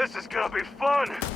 This is gonna be fun!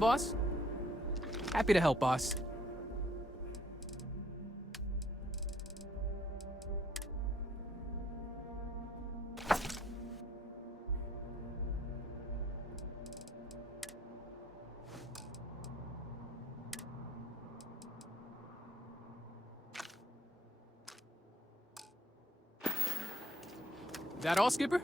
boss? Happy to help, boss. That all, Skipper?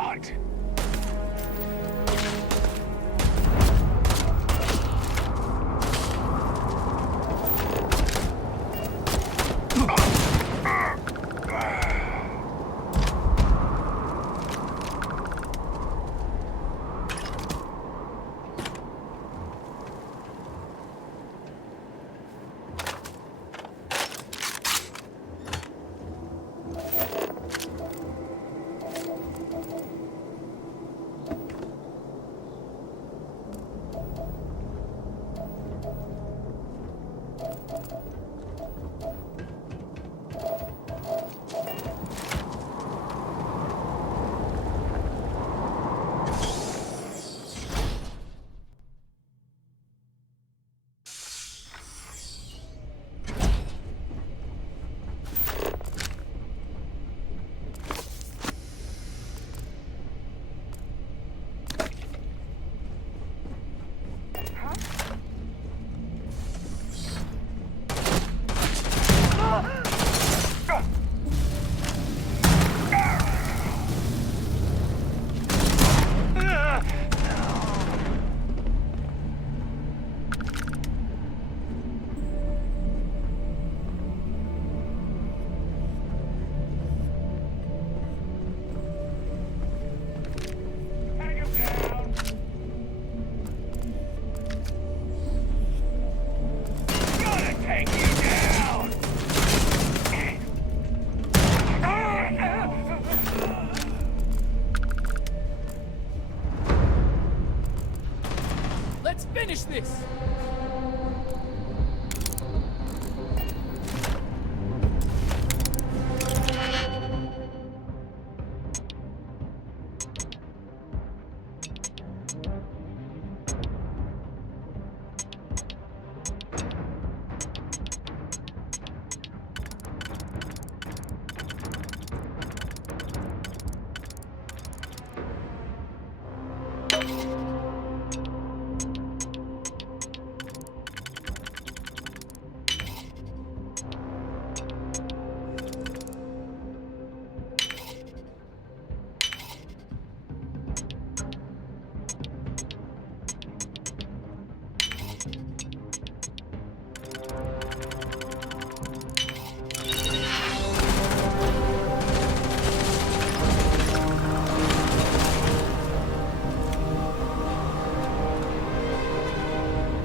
God. Let's finish this!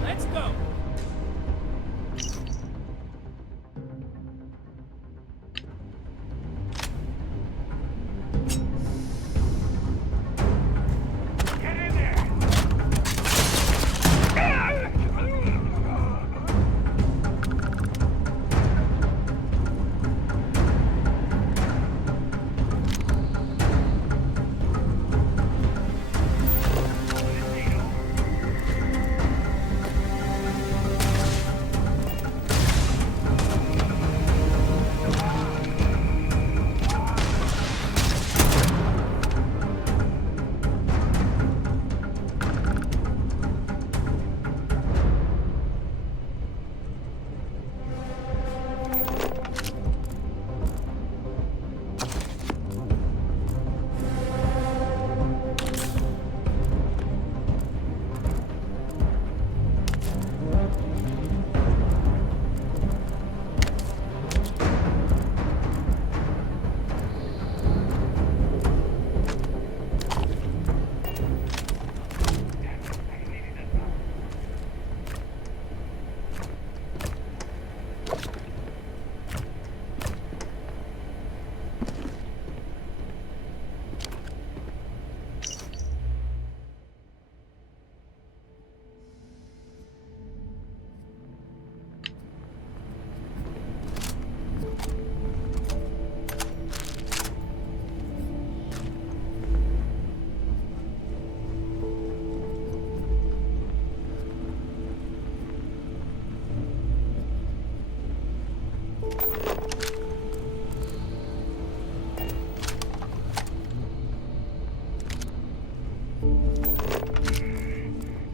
Let's go! Get in there!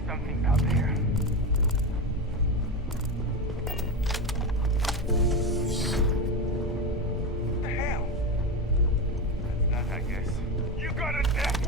Something's out there. What the hell? That's not, I guess. You got a death!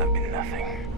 have been nothing.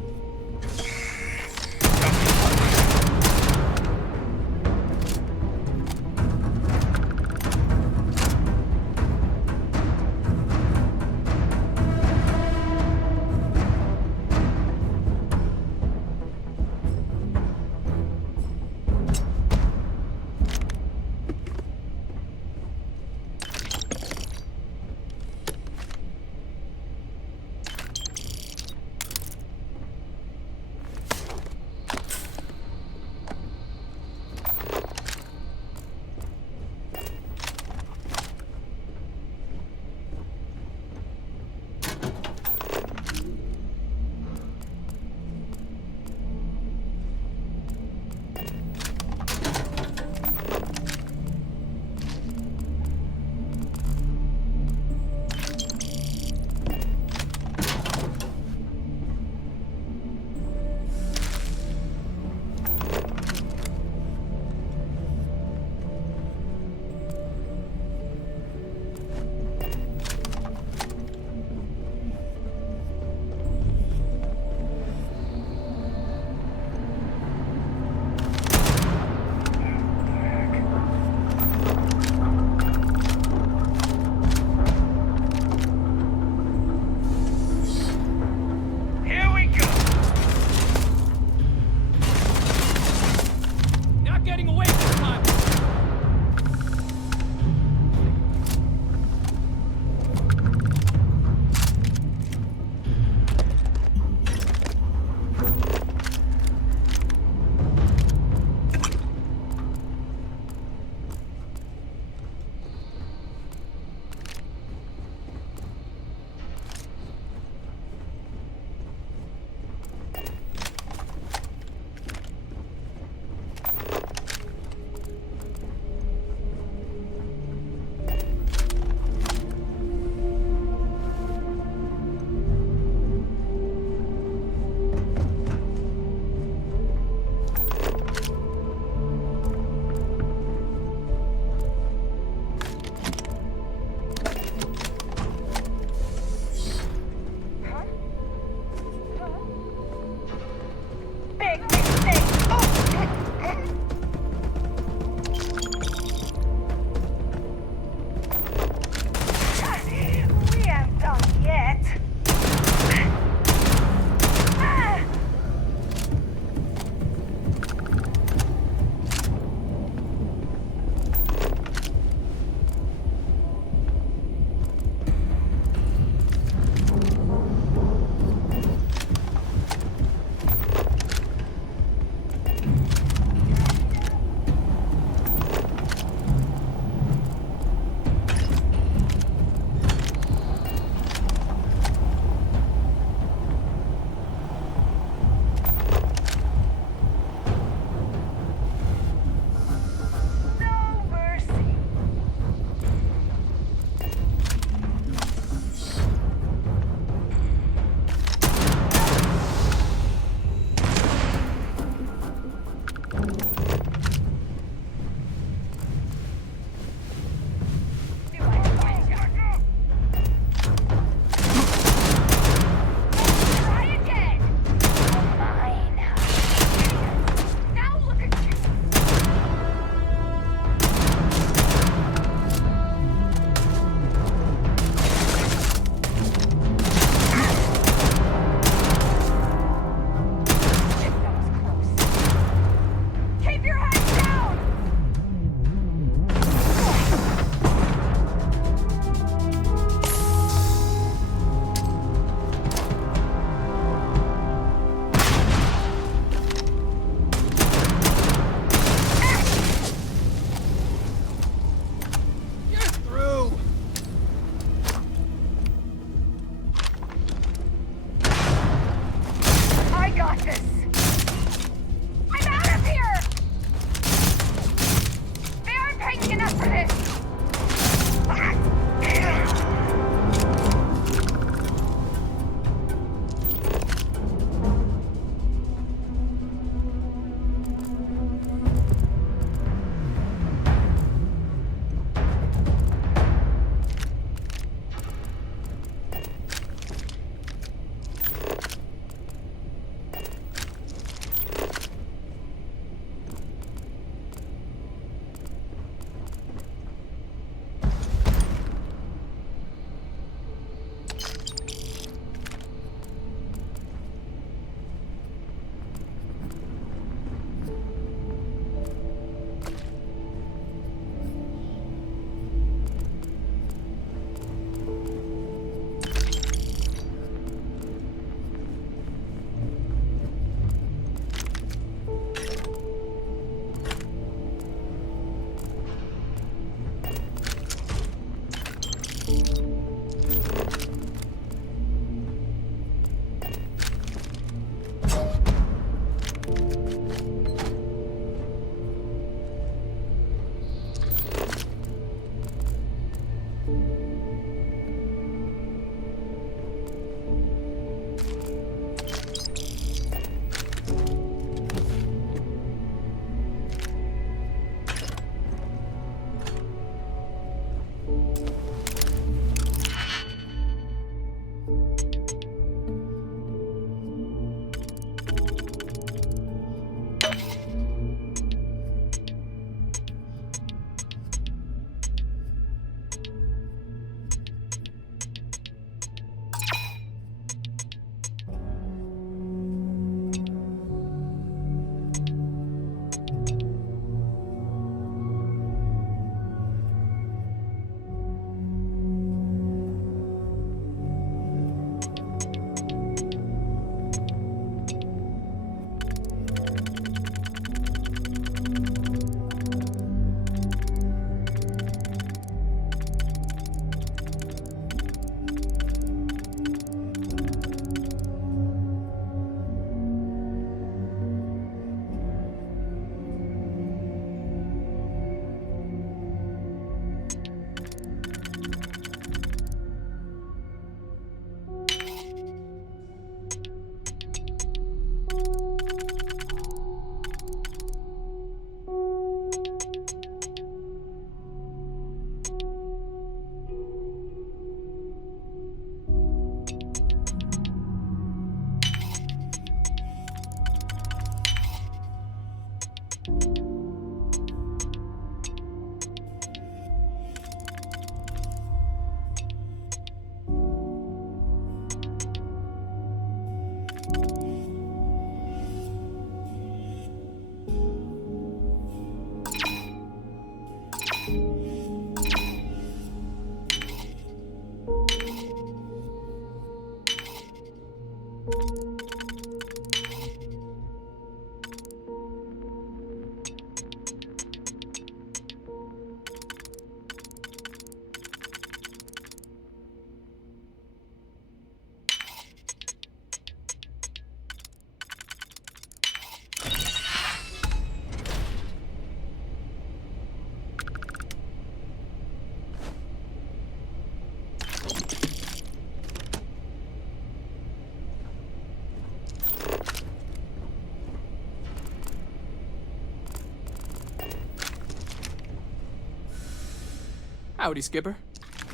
Howdy, Skipper.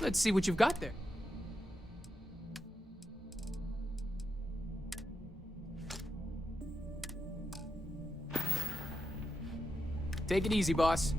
Let's see what you've got there. Take it easy, boss.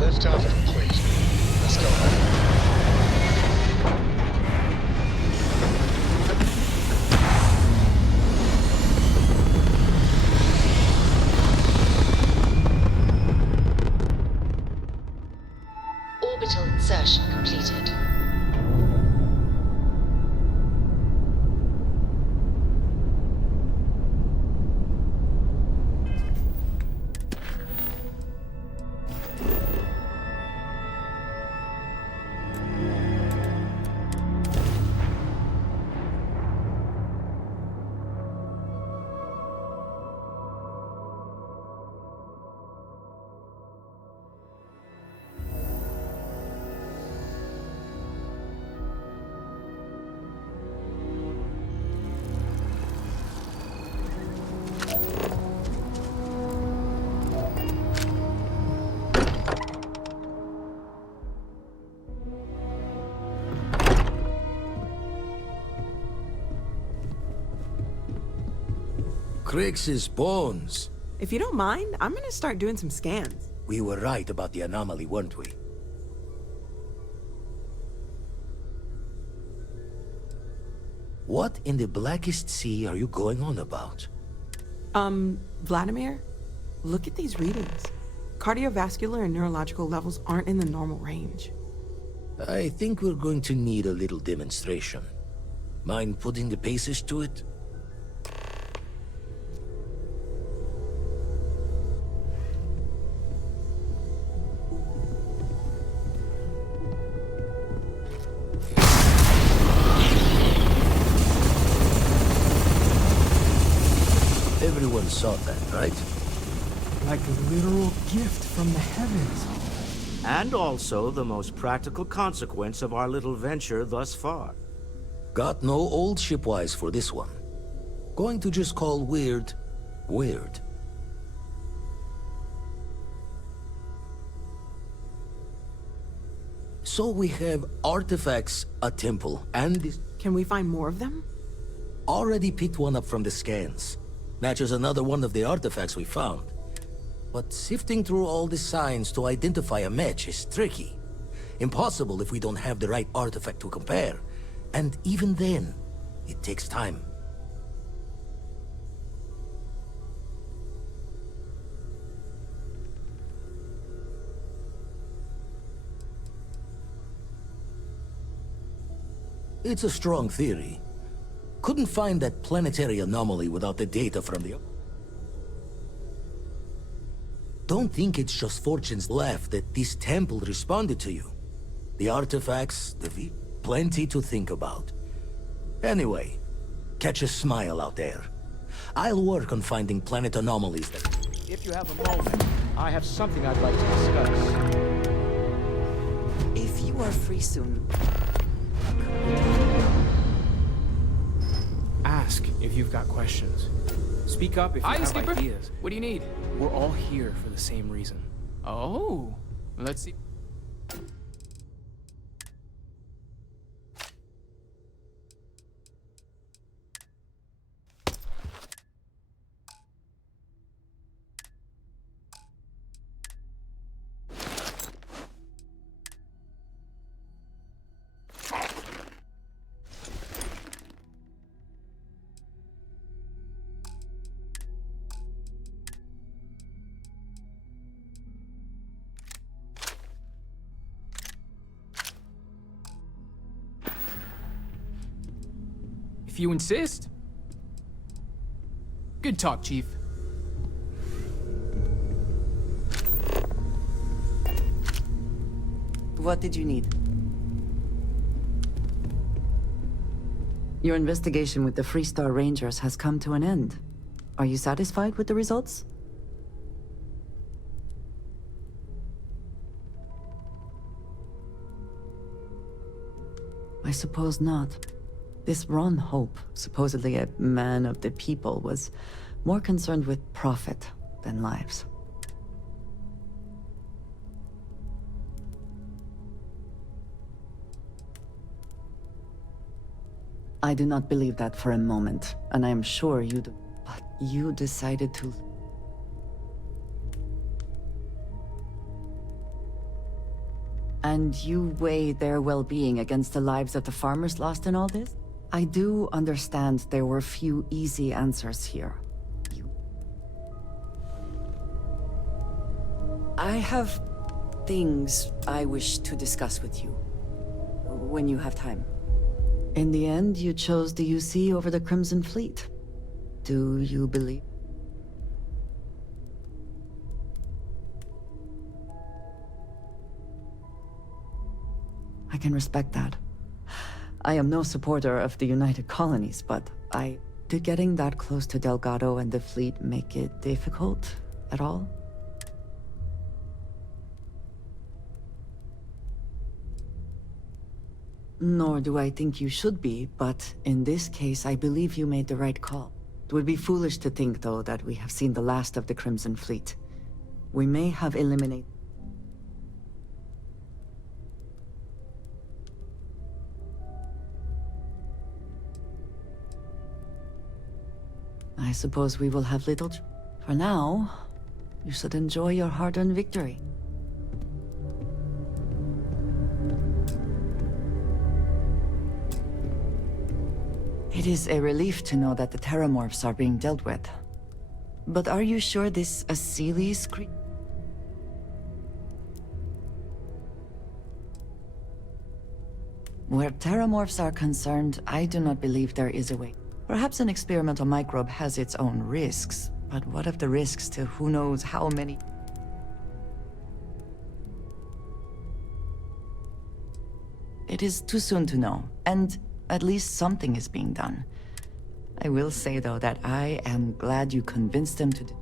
Liftoff complete. Let's go. Orbital insertion completed. Crix's bones. If you don't mind, I'm gonna start doing some scans. We were right about the anomaly, weren't we? What in the blackest sea are you going on about? Vladimir, look at these readings. Cardiovascular and neurological levels aren't in the normal range. I think we're going to need a little demonstration. Mind putting the paces to it? Everyone saw that, right? Like a literal gift from the heavens. And also the most practical consequence of our little venture thus far. Got no old shipwise for this one. Going to just call weird, weird. So we have artifacts, a temple, and this... Can we find more of them? Already picked one up from the scans. Matches another one of the artifacts we found. But sifting through all the signs to identify a match is tricky. Impossible if we don't have the right artifact to compare. And even then, it takes time. It's a strong theory. Couldn't find that planetary anomaly without the data from the... Don't think it's just fortune's left that this temple responded to you. The artifacts, plenty to think about. Anyway, catch a smile out there. I'll work on finding planet anomalies that... If you have a moment, I have something I'd like to discuss. If you are free soon... Ask if you've got questions. Speak up if you Hiya, have Skipper. ideas. What do you need? We're all here for the same reason. Oh, let's see. If you insist. Good talk, Chief. What did you need? Your investigation with the Freestar Rangers has come to an end. Are you satisfied with the results? I suppose not. This Ron Hope, supposedly a man of the people, was more concerned with profit than lives. I do not believe that for a moment, and I am sure you do. But you decided to... And you weigh their well-being against the lives of the farmers lost in all this? I do understand there were few easy answers here. I have things I wish to discuss with you, when you have time. In the end, you chose the UC over the Crimson Fleet. Do you believe? I can respect that. I am no supporter of the United Colonies, but did getting that close to Delgado and the fleet make it difficult at all? Nor do I think you should be, but in this case, I believe you made the right call. It would be foolish to think, though, that we have seen the last of the Crimson Fleet. We may have eliminated... I suppose we will have little... For now, you should enjoy your hard-earned victory. It is a relief to know that the Terramorphs are being dealt with. But are you sure this Asili's creature? Where Terramorphs are concerned, I do not believe there is a way. Perhaps an experimental microbe has its own risks, but what of the risks to who knows how many? It is too soon to know, and at least something is being done. I will say, though, that I am glad you convinced them to do.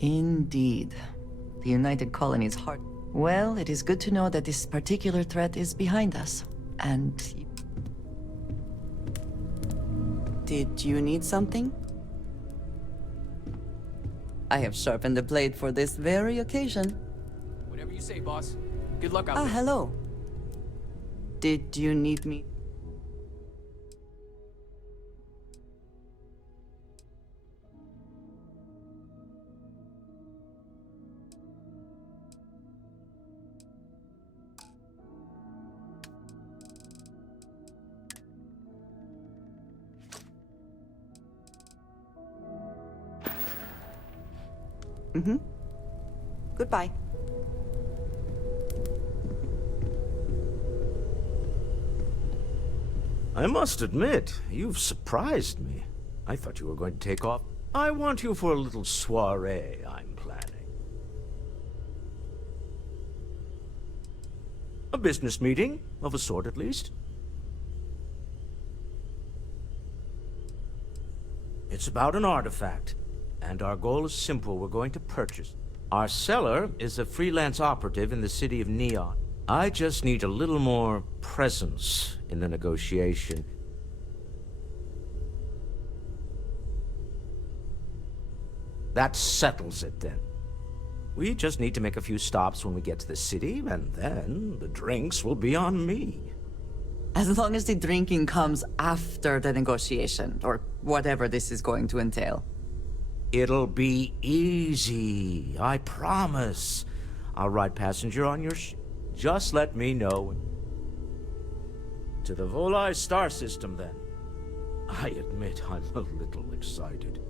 Indeed. The United Colony's heart. Well, it is good to know that this particular threat is behind us, and... Did you need something? I have sharpened the blade for this very occasion. Whatever you say, boss. Good luck out there. Hello. Did you need me? Goodbye. I must admit, you've surprised me. I thought you were going to take off. I want you for a little soiree I'm planning. A business meeting, of a sort at least. It's about an artifact, and our goal is simple. We're going to purchase. Our seller is a freelance operative in the city of Neon. I just need a little more presence in the negotiation. That settles it then. We just need to make a few stops when we get to the city, and then the drinks will be on me. As long as the drinking comes after the negotiation, or whatever this is going to entail. It'll be easy, I promise. I'll ride passenger on your ship. Just let me know. To the Volai star system, then. I admit I'm a little excited.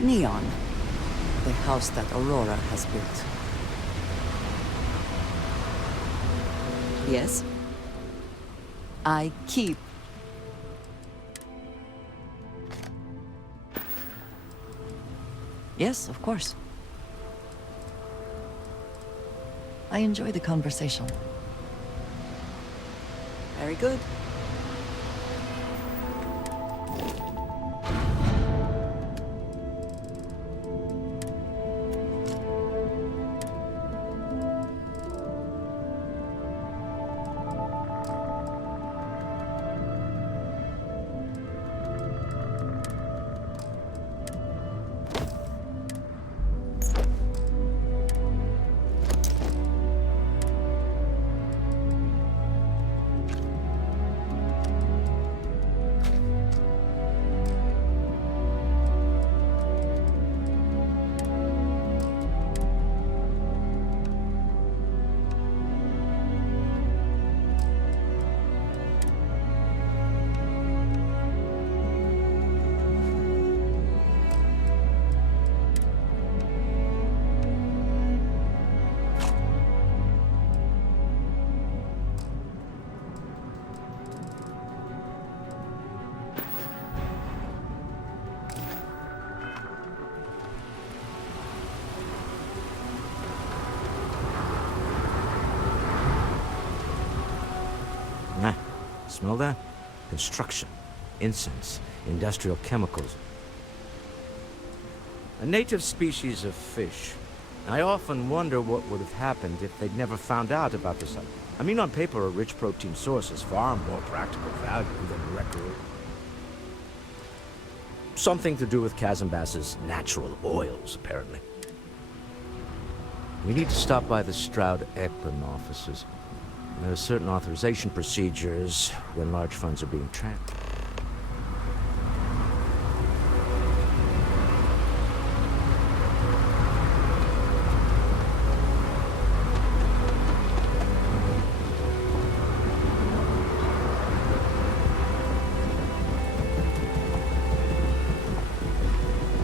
Neon. The house that Aurora has built. Yes? I keep. Yes, of course. I enjoy the conversation. Very good. Smell that? Construction, incense, industrial chemicals. A native species of fish. I often wonder what would have happened if they'd never found out about this. I mean, on paper, a rich protein source is far more practical value than a record. Something to do with Kazanbass's natural oils, apparently. We need to stop by the Stroud-Eklund offices. There are certain authorization procedures when large funds are being tracked.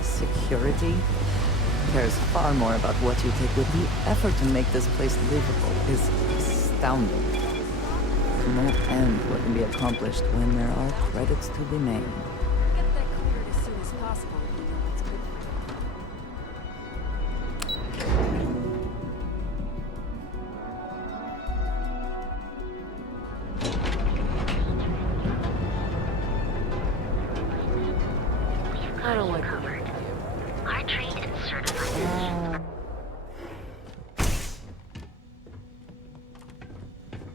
Security cares far more about what you take with the effort to make this place livable is astounding. To no end what can be accomplished when there are credits to be made. Get that cleared as soon as possible if you know what's good for you. I don't like what you do. Are trained and certified.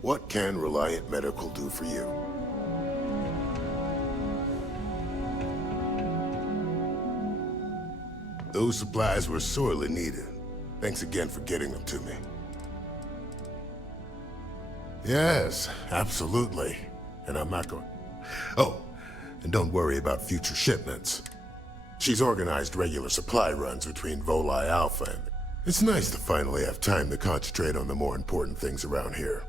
What can Reliant Medical do for you? Those supplies were sorely needed. Thanks again for getting them to me. Yes, absolutely. And I'm not going... Oh, and don't worry about future shipments. She's organized regular supply runs between Volii Alpha and... It's nice to finally have time to concentrate on the more important things around here.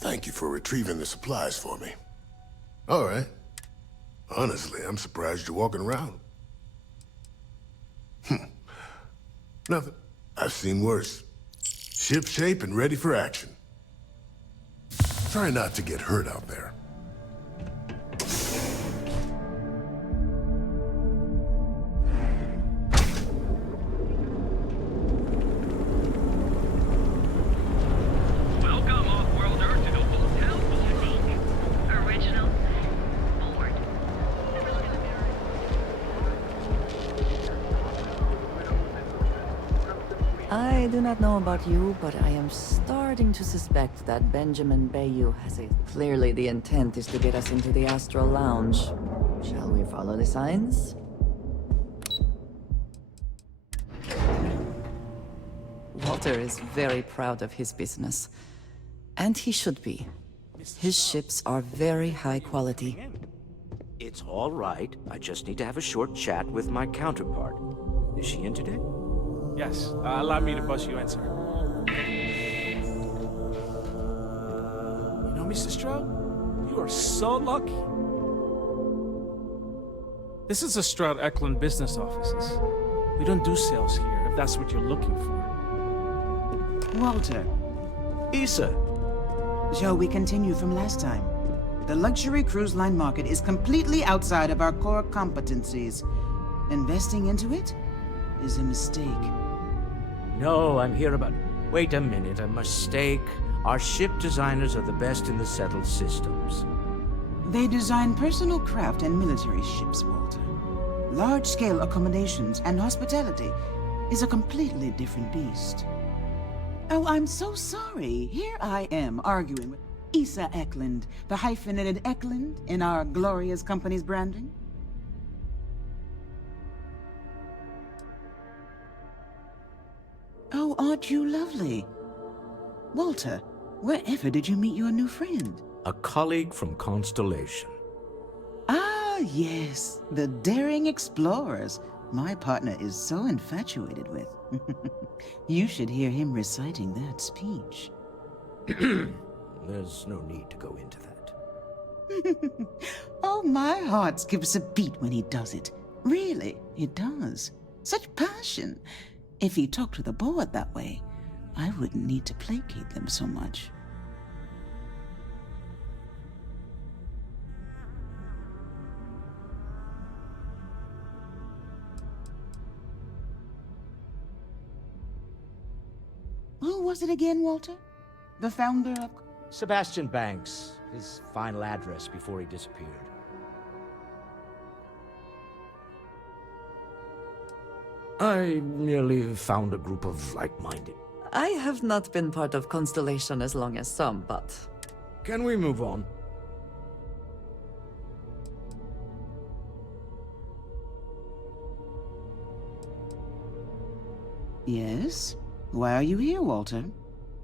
Thank you for retrieving the supplies for me. All right. Honestly, I'm surprised you're walking around. Nothing. I've seen worse. Ship shape and ready for action. Try not to get hurt out there. Welcome, off-worlder, to the hotel. Unique. Original. Board. I do not know about you, but I am starting to suspect that Benjamin Bayou has a... Clearly the intent is to get us into the Astral Lounge. Shall we follow the signs? Walter is very proud of his business. And he should be. His ships are very high quality. It's all right. I just need to have a short chat with my counterpart. Is she in today? Yes, allow me to bust you in, sir. You know, Mr. Stroud, you are so lucky. This is the Stroud-Eklund business offices. We don't do sales here, if that's what you're looking for. Walter, Issa! shall we continue from last time? The luxury cruise line market is completely outside of our core competencies. Investing into it is a mistake. No, I'm here about... Wait a minute, a mistake. Our ship designers are the best in the settled systems. They design personal craft and military ships, Walter. Large-scale accommodations and hospitality is a completely different beast. Oh, I'm so sorry. Here I am arguing with Issa Eklund, the hyphenated Eklund in our glorious company's branding. Oh, aren't you lovely? Walter, wherever did you meet your new friend? A colleague from Constellation. Ah, yes, the daring explorers my partner is so infatuated with. You should hear him reciting that speech. There's no need to go into that. Oh, my heart skips a beat when he does it. Really, it does. Such passion. If he talked to the board that way, I wouldn't need to placate them so much. Who was it again, Walter? The founder of... Sebastian Banks, his final address before he disappeared. I merely found a group of like-minded. I have not been part of Constellation as long as some, but... Can we move on? Yes? Why are you here, Walter?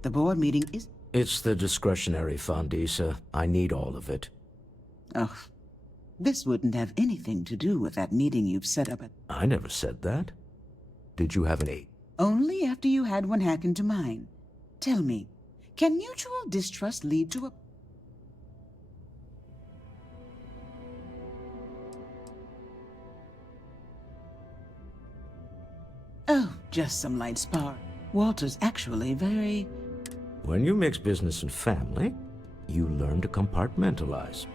The board meeting is... It's the discretionary fund, Issa. I need all of it. Oh, this wouldn't have anything to do with that meeting you've set up at... I never said that. Did you have an eight? Only after you had one hack into mine. Tell me, can mutual distrust lead to a... Oh, just some light spar. Walter's actually very... When you mix business and family, you learn to compartmentalize.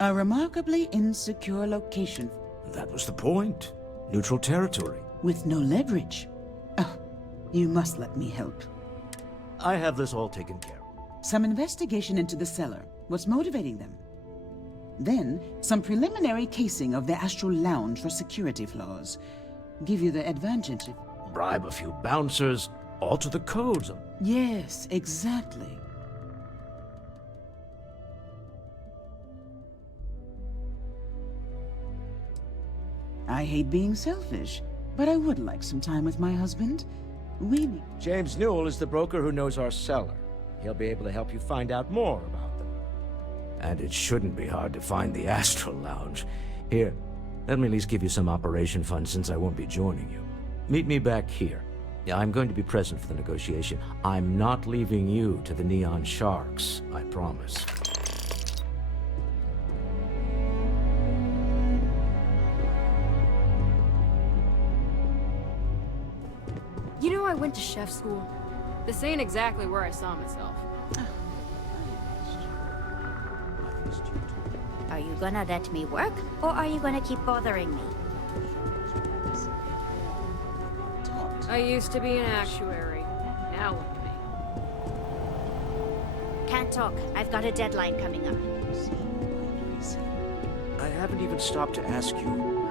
A remarkably insecure location. That was the point. Neutral territory. With no leverage. Oh, you must let me help. I have this all taken care of. Some investigation into the cellar. What's motivating them? Then, some preliminary casing of the Astral Lounge for security flaws. Give you the advantage if... Bribe a few bouncers, alter the codes. Yes, exactly. I hate being selfish, but I would like some time with my husband. We need... James Newell is the broker who knows our cellar. He'll be able to help you find out more about them. And it shouldn't be hard to find the Astral Lounge. Here, let me at least give you some operation funds since I won't be joining you. Meet me back here. I'm going to be present for the negotiation. I'm not leaving you to the Neon Sharks, I promise. You know, I went to chef school. This ain't exactly where I saw myself. Are you gonna let me work, or are you gonna keep bothering me? I used to be an actuary. Now look at me. Can't talk. I've got a deadline coming up. I haven't even stopped to ask you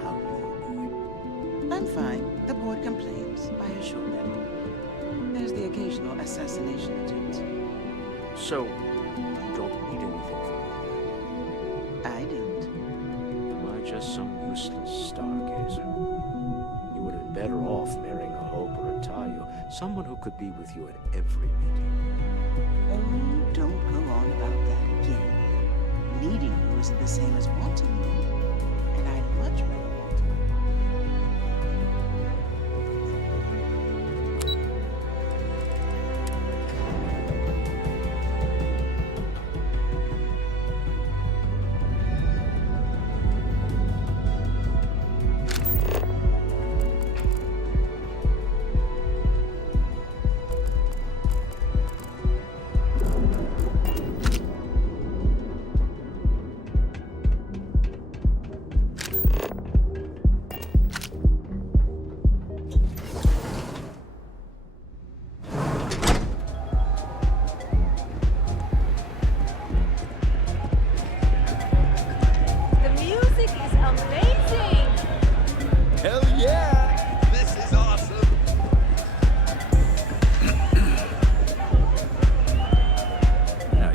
how you're doing. I'm fine. The board complains, I assure them. There's the occasional assassination attempt. So, you don't need anything from me I don't. then? Am I just some useless stargazer? You would have been better off marrying a Hope or a Tayo, someone who could be with you at every meeting. Oh, don't go on about that again. Needing you isn't the same as wanting you. And I'd much rather want you.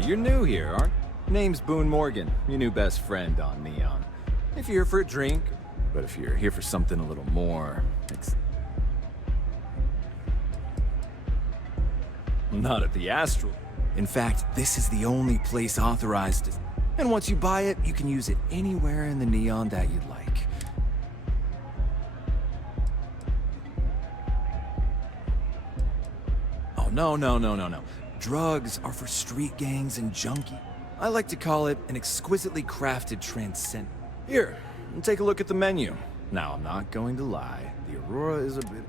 You're new here, aren't you? Name's Boone Morgan, your new best friend on Neon. If you're here for a drink, but if you're here for something a little more... Not at the Astral. In fact, this is the only place authorized to... And once you buy it, you can use it anywhere in the Neon that you'd like. Oh, no. Drugs are for street gangs and junkies. I like to call it an exquisitely crafted transcend. Here, take a look at the menu. Now, I'm not going to lie. The Aurora is a bit...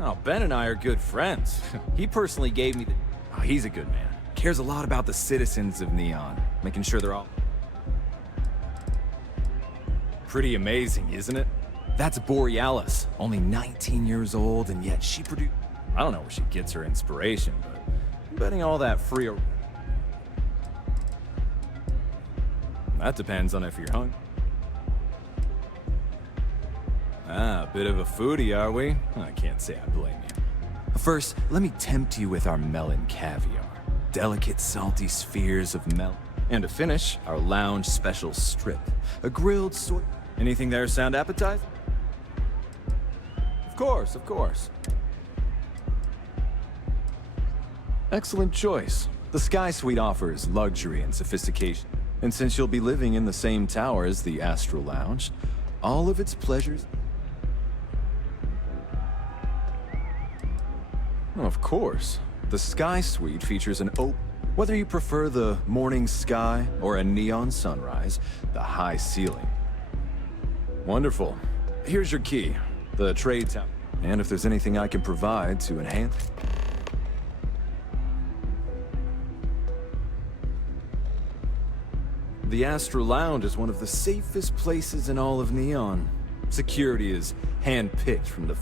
Oh, Ben and I are good friends. He personally gave me the... Oh, he's a good man. Cares a lot about the citizens of Neon, making sure they're all... Pretty amazing, isn't it? That's Borealis, only 19 years old, and yet she produced... I don't know where she gets her inspiration, but Betting all that free. That depends on if you're hungry. Ah, a bit of a foodie, are we? I can't say I blame you. First, let me tempt you with our melon caviar. Delicate, salty spheres of melon. And to finish, our lounge special strip. A grilled soy... Anything there sound appetizing? Of course, of course. Excellent choice. The Sky Suite offers luxury and sophistication. And since you'll be living in the same tower as the Astral Lounge, all of its pleasures... Of course. The Sky Suite features an open... Whether you prefer the morning sky or a neon sunrise, the high ceiling. Wonderful. Here's your key, the trade tower. And if there's anything I can provide to enhance... The Astral Lounge is one of the safest places in all of Neon. Security is hand-picked from the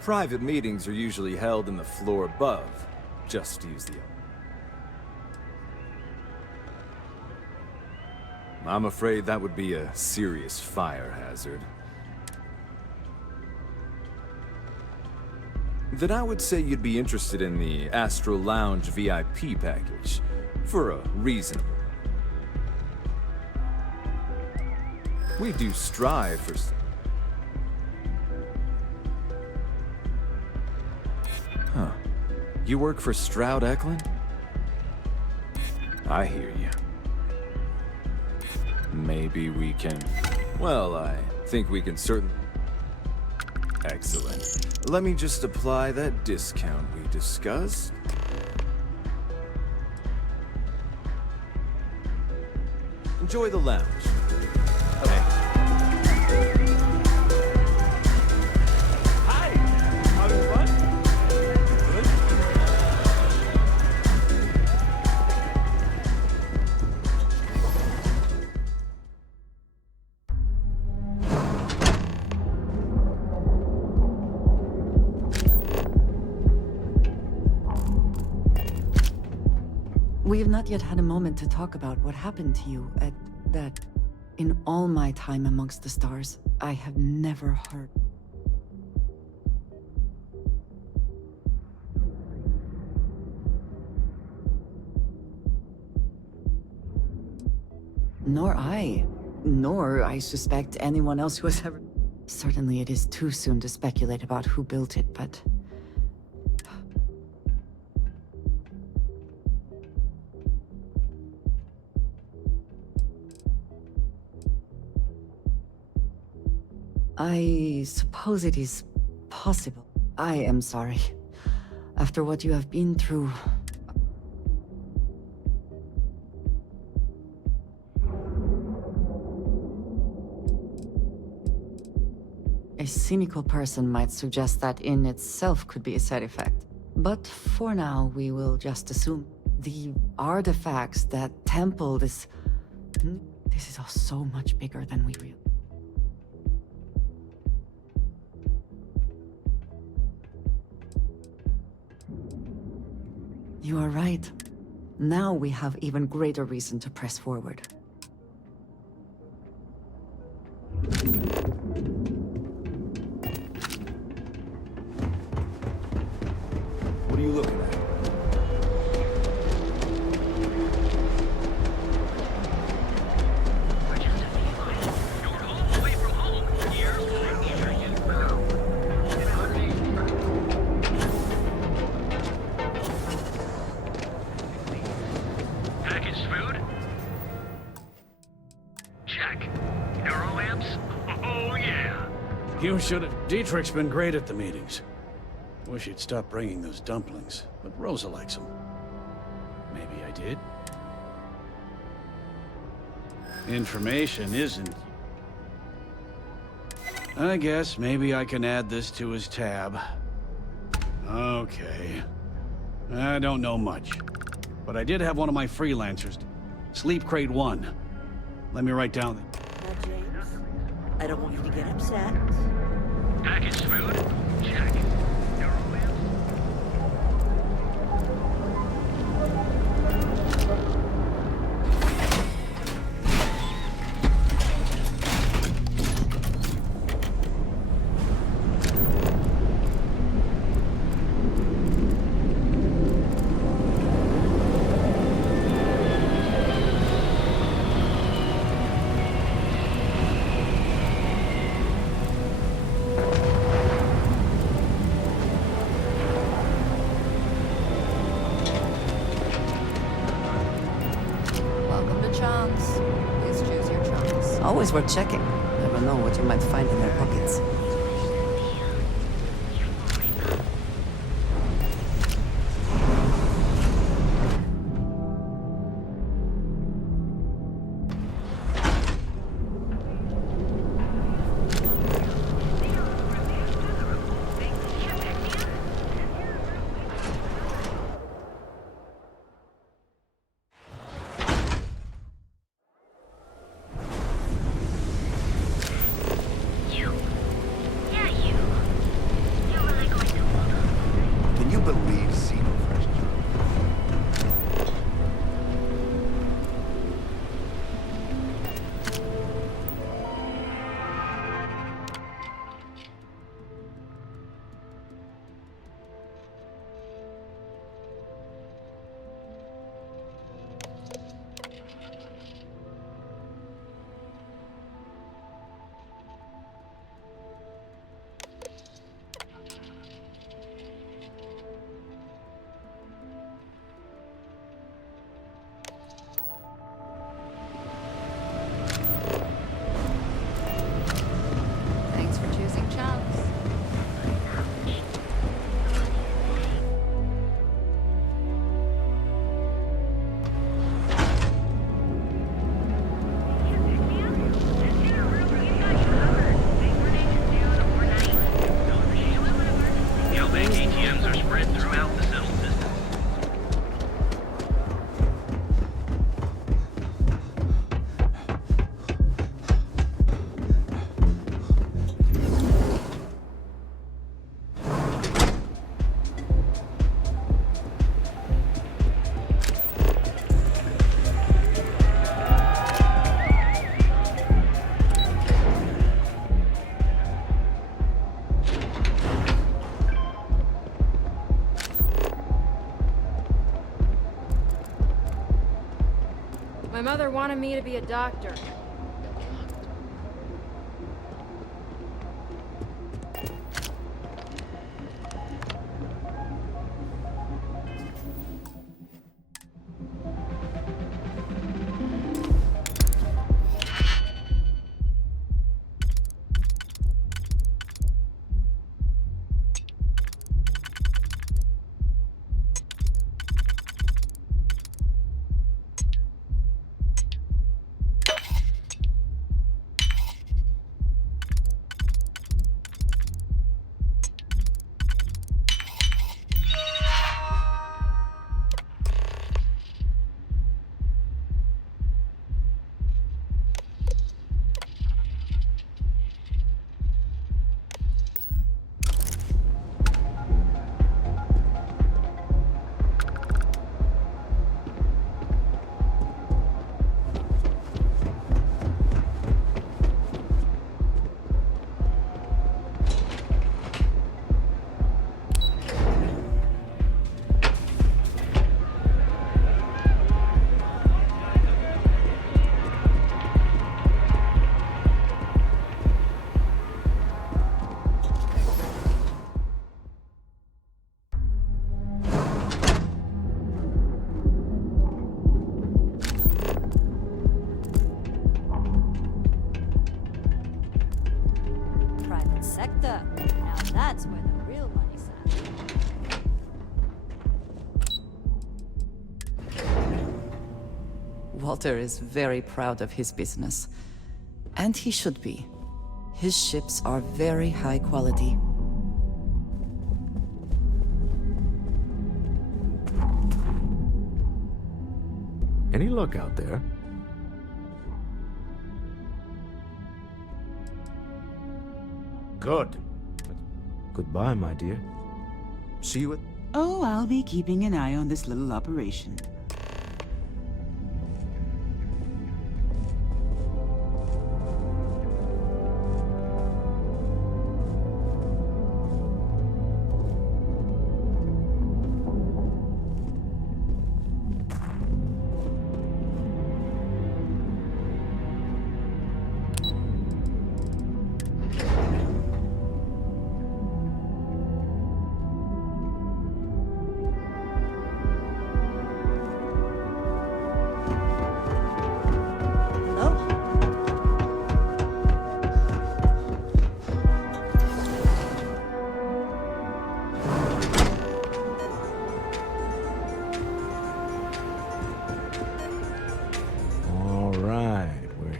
Private meetings are usually held in the floor above. Just use the... I'm afraid that would be a serious fire hazard. Then I would say you'd be interested in the Astral Lounge VIP package, for a reasonable. We do strive for... Huh. You work for Stroud Eklund? I hear you. Maybe we can... Well, I think we can certainly... Excellent. Let me just apply that discount we discussed. Enjoy the lounge. Hi! Having fun? Good? We have not yet had a moment to talk about what happened to you at that... In all my time amongst the stars, I have never heard... Nor I suspect anyone else who has ever... Certainly it is too soon to speculate about who built it, but... I suppose it is possible. I am sorry. After what you have been through... A cynical person might suggest that in itself could be a side effect. But for now, we will just assume. The artifacts, that temple, this is all so much bigger than we realize. You are right. Now we have even greater reason to press forward. What are you looking at? You should have. Dietrich's been great at the meetings. Wish he'd stop bringing those dumplings, but Rosa likes them. Maybe I did. Information isn't... I guess maybe I can add this to his tab. Okay. I don't know much. But I did have one of my freelancers. Sleep Crate 1. Let me write down the... I don't want you to get upset. Packaged food? Check. Eurowheels? Welcome to Chance. Please choose your chance. Always worth checking. Never know what you might find in their pockets. Can you believe Xenofresh? Thanks for choosing Chance. Mailbag ATMs are spread throughout the settled system. My mother wanted me to be a doctor. Private sector. Now that's where the real money's at. Walter is very proud of his business. And he should be. His ships are very high quality. Any luck out there? Good. Goodbye, my dear. See you at... Oh, I'll be keeping an eye on this little operation.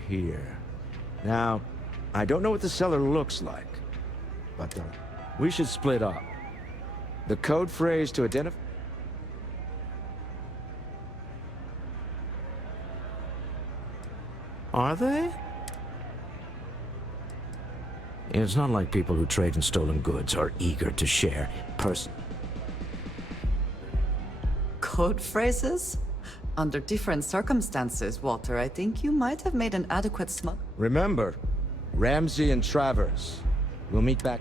Here. Now, I don't know what the cellar looks like, but we should split up. The code phrase to identify... Are they? It's not like people who trade in stolen goods are eager to share Code phrases? Under different circumstances, Walter, I think you might have made an adequate smug. Remember, Ramsey and Travers. We'll meet back.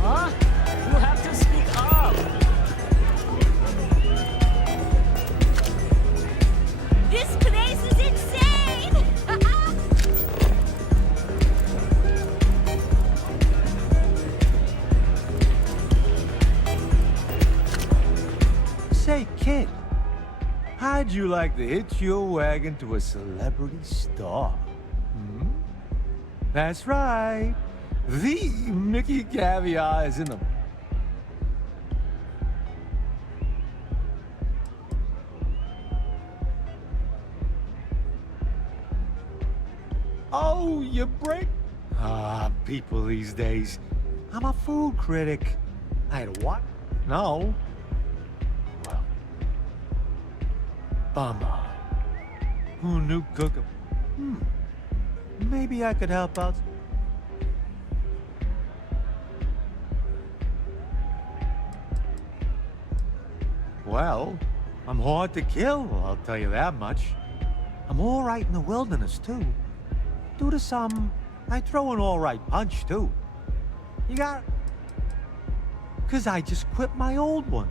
Huh? You have to speak up! This place is insane! Say, kid, how'd you like to hitch your wagon to a celebrity star? Hmm? That's right. The Mickey Caviar is in the... Oh, you break... Ah, people these days. I'm a food critic. I had what? No. Well. Bummer. Who knew cooking? Maybe I could help out. Well, I'm hard to kill, I'll tell you that much. I'm all right in the wilderness, too. Due to some, I throw an all right punch, too. You got... 'Cause I just quit my old one.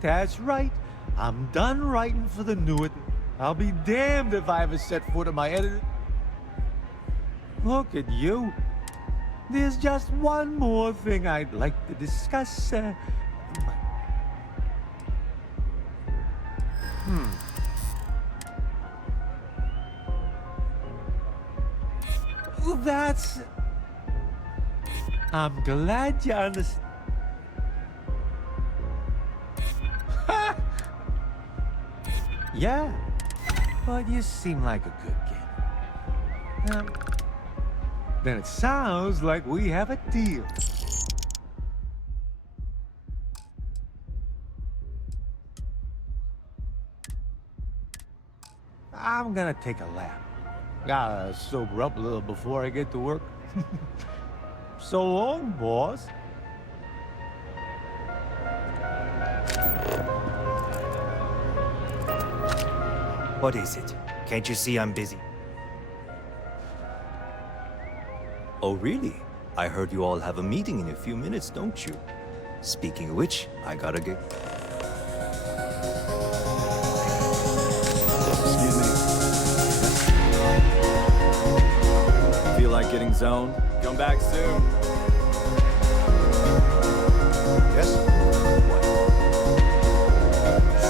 That's right. I'm done writing for the new... I'll be damned if I ever set foot in my editor. Look at you. There's just one more thing I'd like to discuss. That's... I'm glad you understand. Yeah, but you seem like a good kid. Then it sounds like we have a deal. I'm gonna take a lap. Gotta sober up a little before I get to work. So long, boss. What is it? Can't you see I'm busy? Oh, really? I heard you all have a meeting in a few minutes, don't you? Speaking of which, I gotta get... Excuse me. Feel like getting zoned? Come back soon. Yes?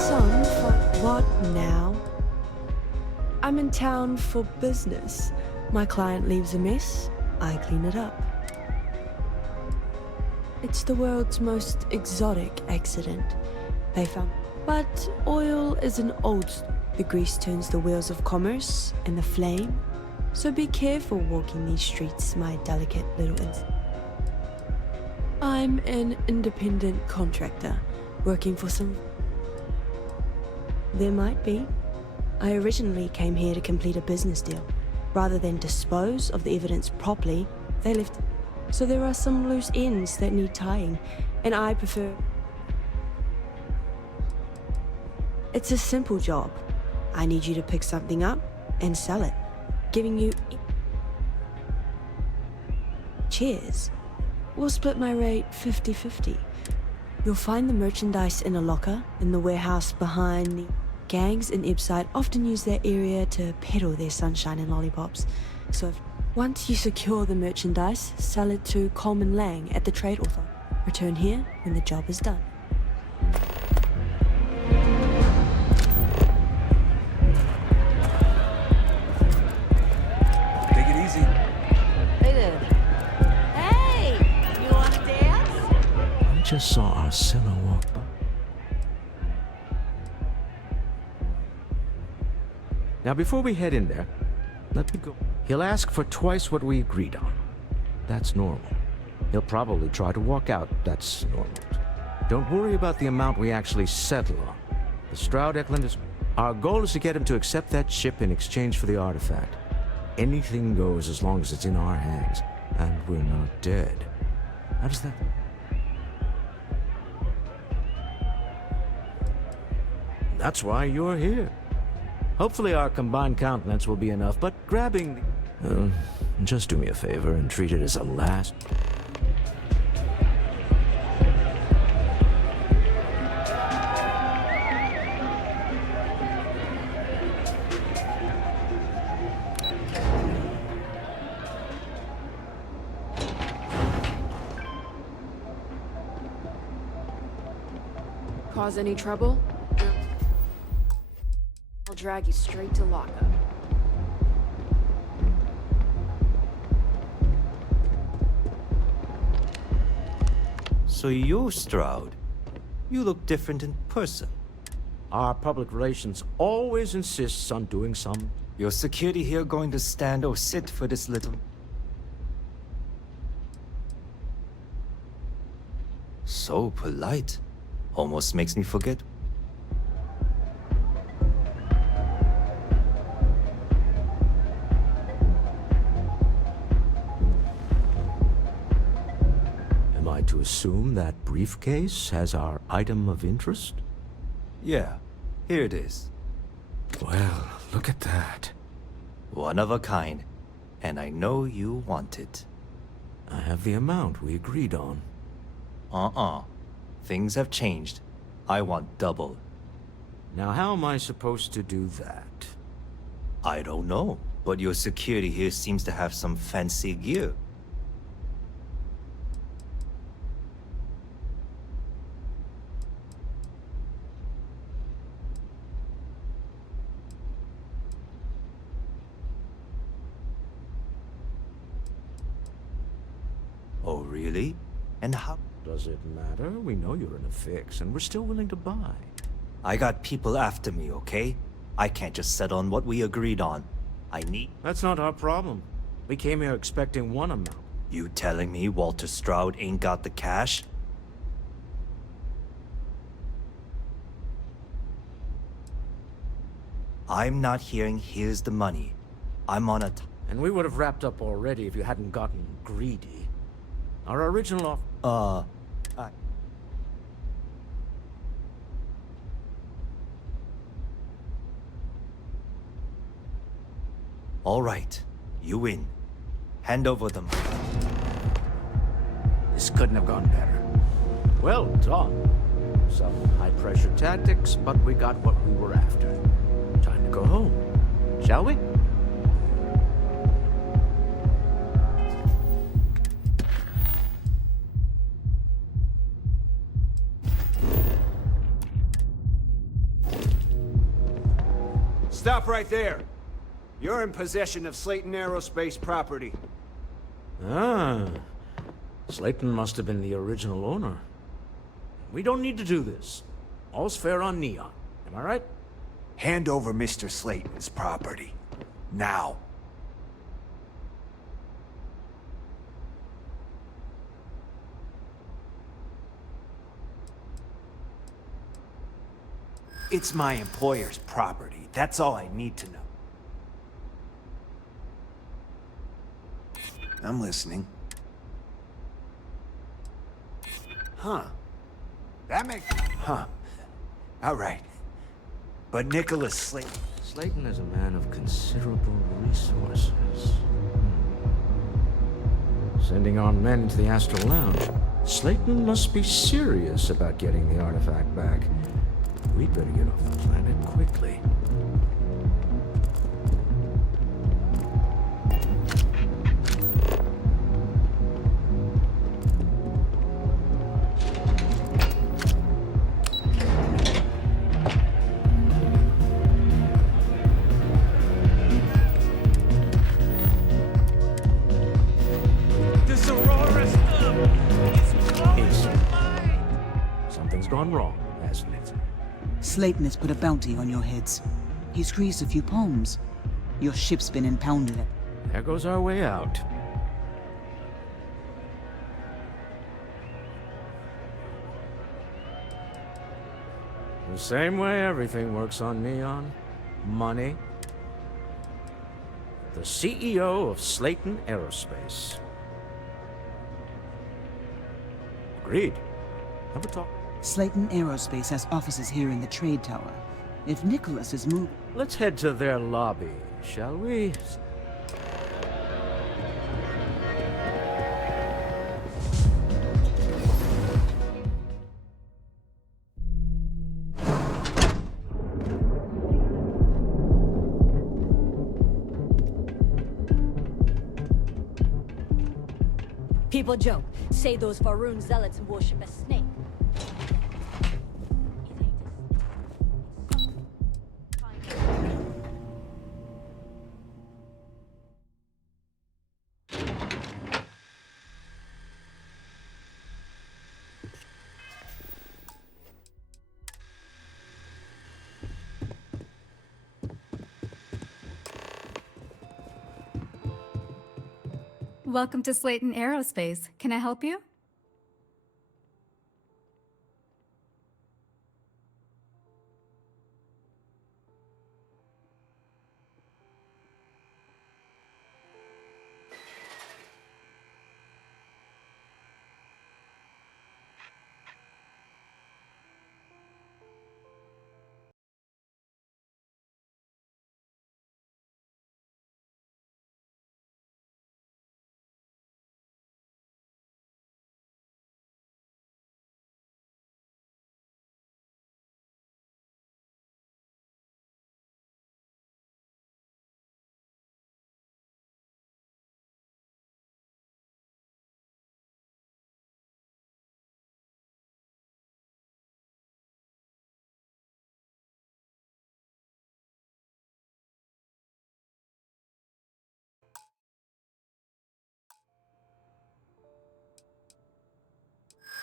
Son, for what now? I'm in town for business. My client leaves a mess, I clean it up. It's the world's most exotic accident. They found... But oil is an old... The grease turns the wheels of commerce and the flame. So be careful walking these streets, my delicate little I'm an independent contractor, working for some... There might be. I originally came here to complete a business deal. Rather than dispose of the evidence properly, they left... So there are some loose ends that need tying, and I prefer... It's a simple job. I need you to pick something up and sell it, giving you... Cheers. We'll split my rate 50-50. You'll find the merchandise in a locker in the warehouse behind the... Gangs in Ipside often use that area to peddle their sunshine and lollipops. So once you secure the merchandise, sell it to Coleman Lang at the Trade Authority. Return here when the job is done. Take it easy. Hey there. Hey! You wanna dance? I just saw Arcilla walk by. Now, before we head in there, let me go. He'll ask for twice what we agreed on. That's normal. He'll probably try to walk out. That's normal. Don't worry about the amount we actually settle on. The Stroud Eklund is... Our goal is to get him to accept that ship in exchange for the artifact. Anything goes as long as it's in our hands, and we're not dead. How does that... That's why you're here. Hopefully our combined countenance will be enough, but grabbing the... just do me a favor and treat it as a last... Cause any trouble? I'll drag you straight to lockup. So you're Stroud. You look different in person. Our public relations always insists on doing some... Your security here going to stand or sit for this little... So polite. Almost makes me forget. Am I to assume that briefcase has our item of interest? Yeah, here it is. Well, look at that. One of a kind. And I know you want it. I have the amount we agreed on. Things have changed. I want double. Now how am I supposed to do that? I don't know, but your security here seems to have some fancy gear. Oh, really? And how? Does it matter? We know you're in a fix, and we're still willing to buy. I got people after me, okay? I can't just settle on what we agreed on. I need... That's not our problem. We came here expecting one amount. You telling me Walter Stroud ain't got the cash? I'm not hearing here's the money. I'm on a... And we would have wrapped up already if you hadn't gotten greedy. Our original offer... All right, you win. Hand over the money. This couldn't have gone better. Well done. Some high-pressure tactics, but we got what we were after. Time to go home, shall we? Stop right there. You're in possession of Slayton Aerospace property. Ah. Slayton must have been the original owner. We don't need to do this. All's fair on Neon. Am I right? Hand over Mr. Slayton's property. Now. It's my employer's property. That's all I need to know. I'm listening. Huh. That makes... Huh. All right. But Nicholas Slayton... Slayton is a man of considerable resources. Sending armed men into the Astral Lounge. Slayton must be serious about getting the artifact back. We'd better get off the planet quickly. Something's gone wrong, hasn't it? Slayton has put a bounty on your heads. He's greased a few palms. Your ship's been impounded. There goes our way out. The same way everything works on Neon. Money. The CEO of Slayton Aerospace. Agreed. Have a talk. Slayton Aerospace has offices here in the trade tower. If Nicholas is moved... Let's head to their lobby, shall we? People joke, say those Faroon zealots worship a snake. Welcome to Slayton Aerospace. Can I help you?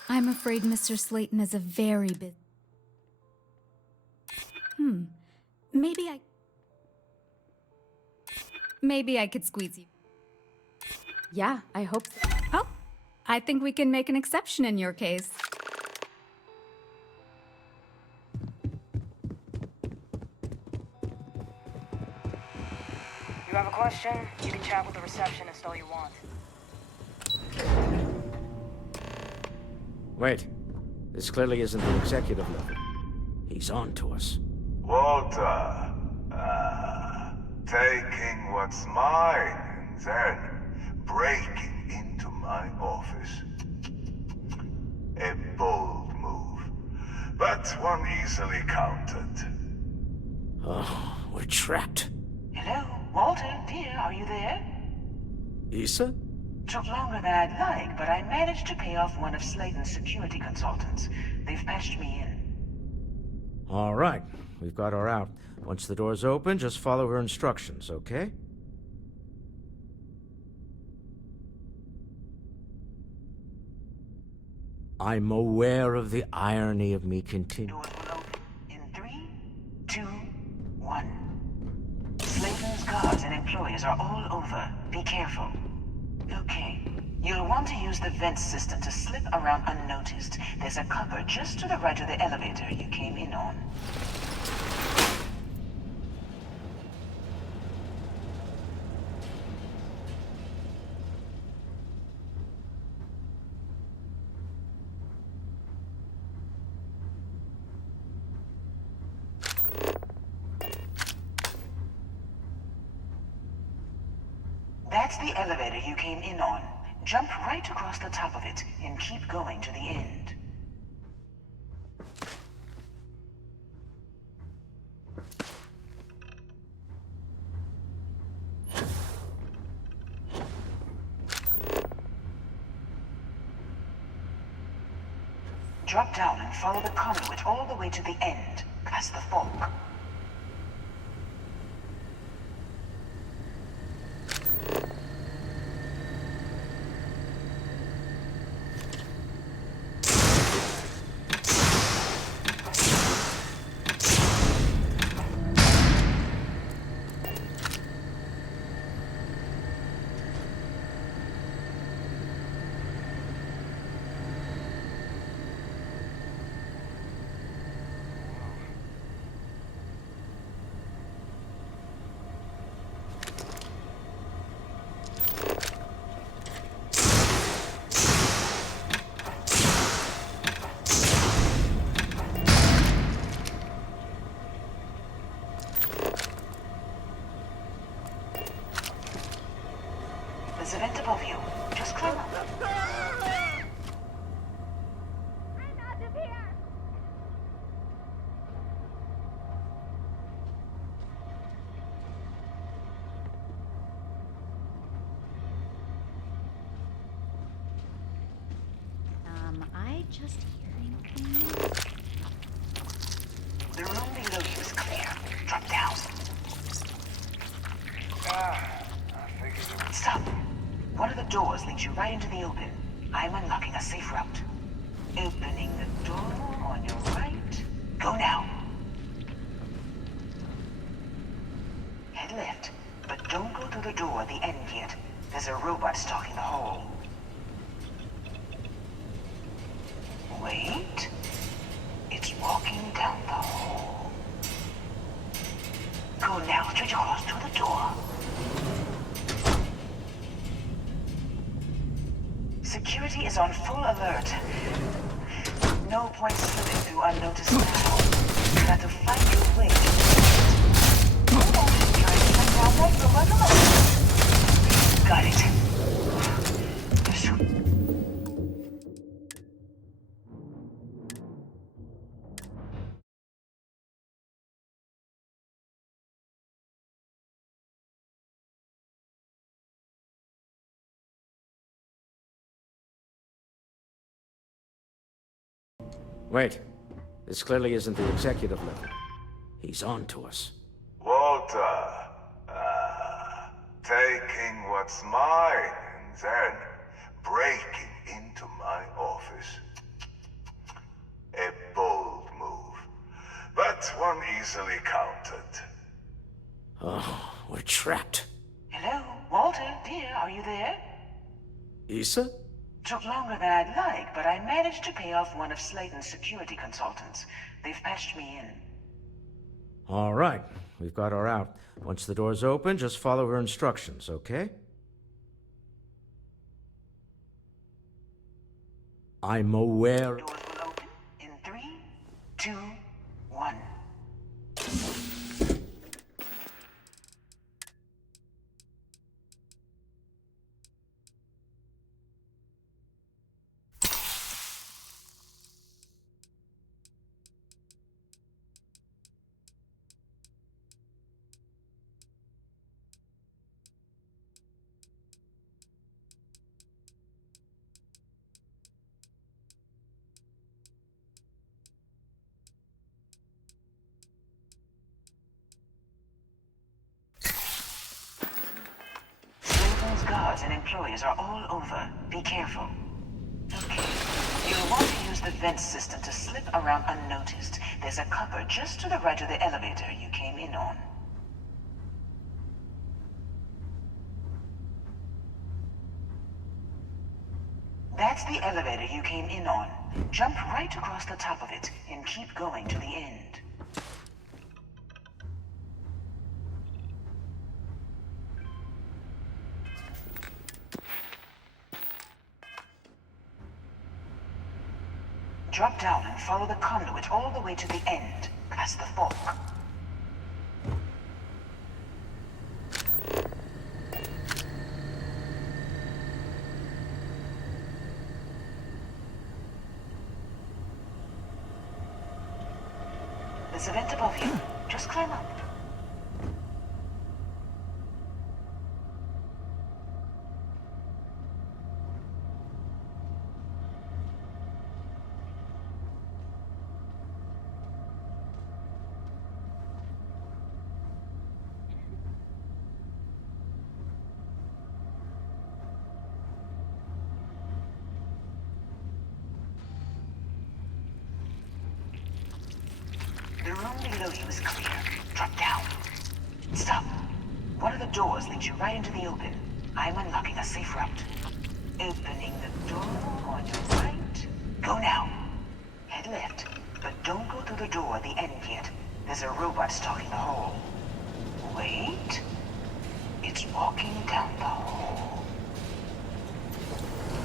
I'm afraid Mr. Slayton is a very bit. Maybe I could squeeze you. Yeah, I hope so. Oh, I think we can make an exception in your case. You have a question? You can chat with the receptionist all you want. Wait. This clearly isn't the executive level. He's on to us. Walter, taking what's mine and then breaking into my office. A bold move, but one easily countered. Oh, we're trapped. Hello, Walter, dear, are you there? Issa? Took longer than I'd like, but I managed to pay off one of Slayton's security consultants. They've patched me in. All right. We've got her out. Once the door's open, just follow her instructions, okay? I'm aware of the irony of me continuing. Doors will open in 3, 2, 1. Slayton's guards and employees are all over. Be careful. Okay. You'll want to use the vent system to slip around unnoticed. There's a cupboard just to the right of the elevator you came in on. That's the elevator you came in on. Jump right across the top of it and keep going to the end. Drop down and follow the conduit all the way to the end, past the fork. There's a vent above you. Just climb up. I just hearing things? The room below you is clear. Drop down. Stop. One of the doors leads you right into the open. I'm unlocking a safe route. Opening the door on your right. Go now. Head left, but don't go through the door at the end yet. There's a robot stalking the hall. Wait. It's walking down the hall. Go now, straight across to the door. Security is on full alert. No point slipping through unnoticed now. You have to find your way. Hold on, try to come down that robot alone. Got it. Wait. This clearly isn't the executive level. He's on to us. Walter, taking what's mine and then breaking into my office. A bold move, but one easily countered. Oh, we're trapped. Hello, Walter, dear, are you there? Issa? Took longer than I'd like, but I managed to pay off one of Slayton's security consultants. They've patched me in. All right. We've got her out. Once the door's open, just follow her instructions, okay? I'm aware... Doors will open in 3, 2, 1. Guards and employees are all over. Be careful. Okay. You'll want to use the vent system to slip around unnoticed. There's a cupboard just to the right of the elevator you came in on. That's the elevator you came in on. Jump right across the top of it and keep going to the end. Drop down and follow the conduit all the way to the end, past the fork. There's a vent above you. Just climb up. The room below you is clear. Drop down. Stop. One of the doors leads you right into the open. I'm unlocking a safe route. Opening the door on your right. Go now. Head left, but don't go through the door at the end yet. There's a robot stalking the hall. Wait. It's walking down the hall.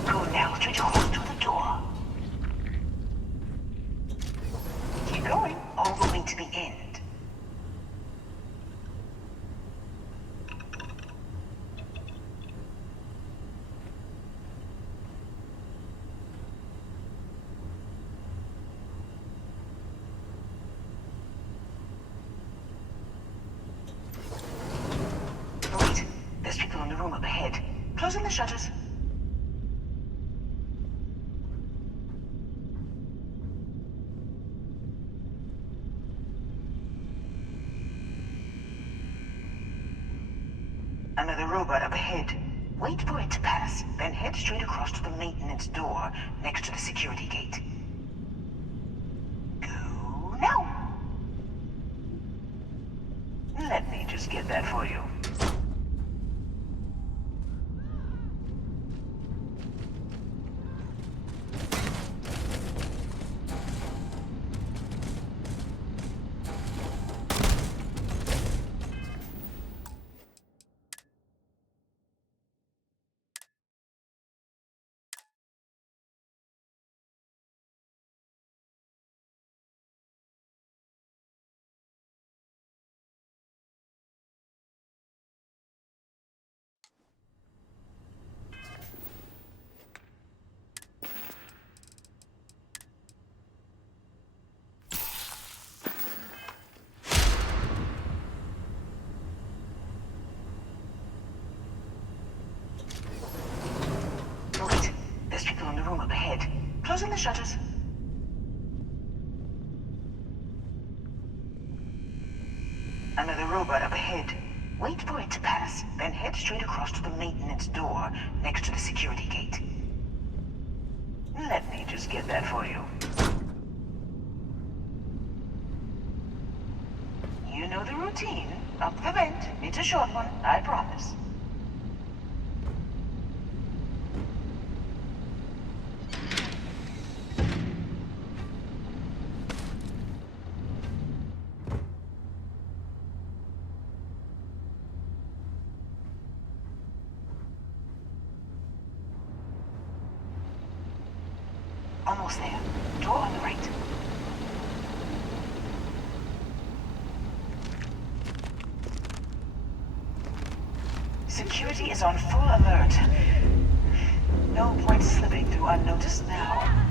Go now, straight across to the door. Keep going, all the way to the end. Wait, there's people in the room up ahead. Closing the shutters. Another robot up ahead. Wait for it to pass, then head straight across to the maintenance door next to the security gate. Go now. Let me just get that for you. Wait, there's people in the room up ahead. Closing the shutters. Another robot up ahead. Wait for it to pass, then head straight across to the maintenance door next to the security gate. Let me just get that for you. You know the routine. Up the vent. It's a short one, I promise. Almost there. Door on the right. Security is on full alert. No point slipping through unnoticed now.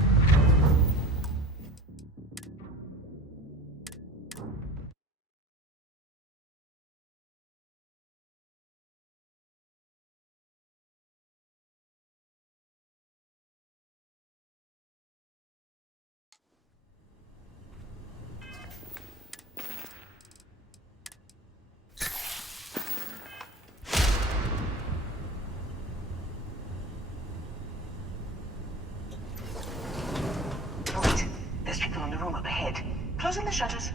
Wait, there's people in the room up ahead. Closing the shutters.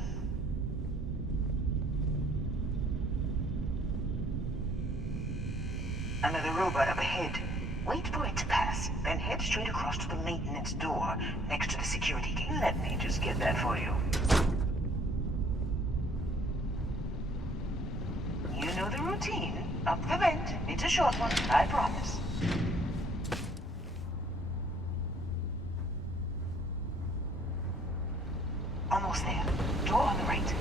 Another robot up ahead. Wait for it to pass, then head straight across to the maintenance door next to the security gate. Let me just get that for you. You know the routine. Up the vent. It's a short one, I promise. Almost there. Door on the right.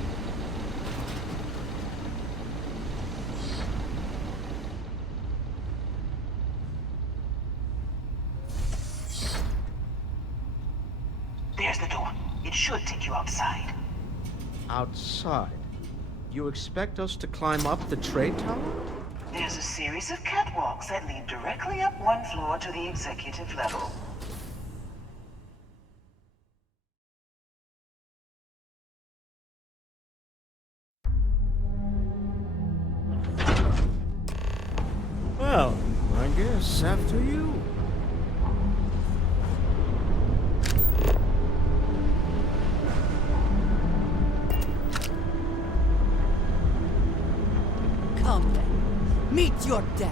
There's the door. It should take you outside. Outside? You expect us to climb up the trade tower? There's a series of catwalks that lead directly up one floor to the executive level. Well, I guess after you. Come then. Meet your death.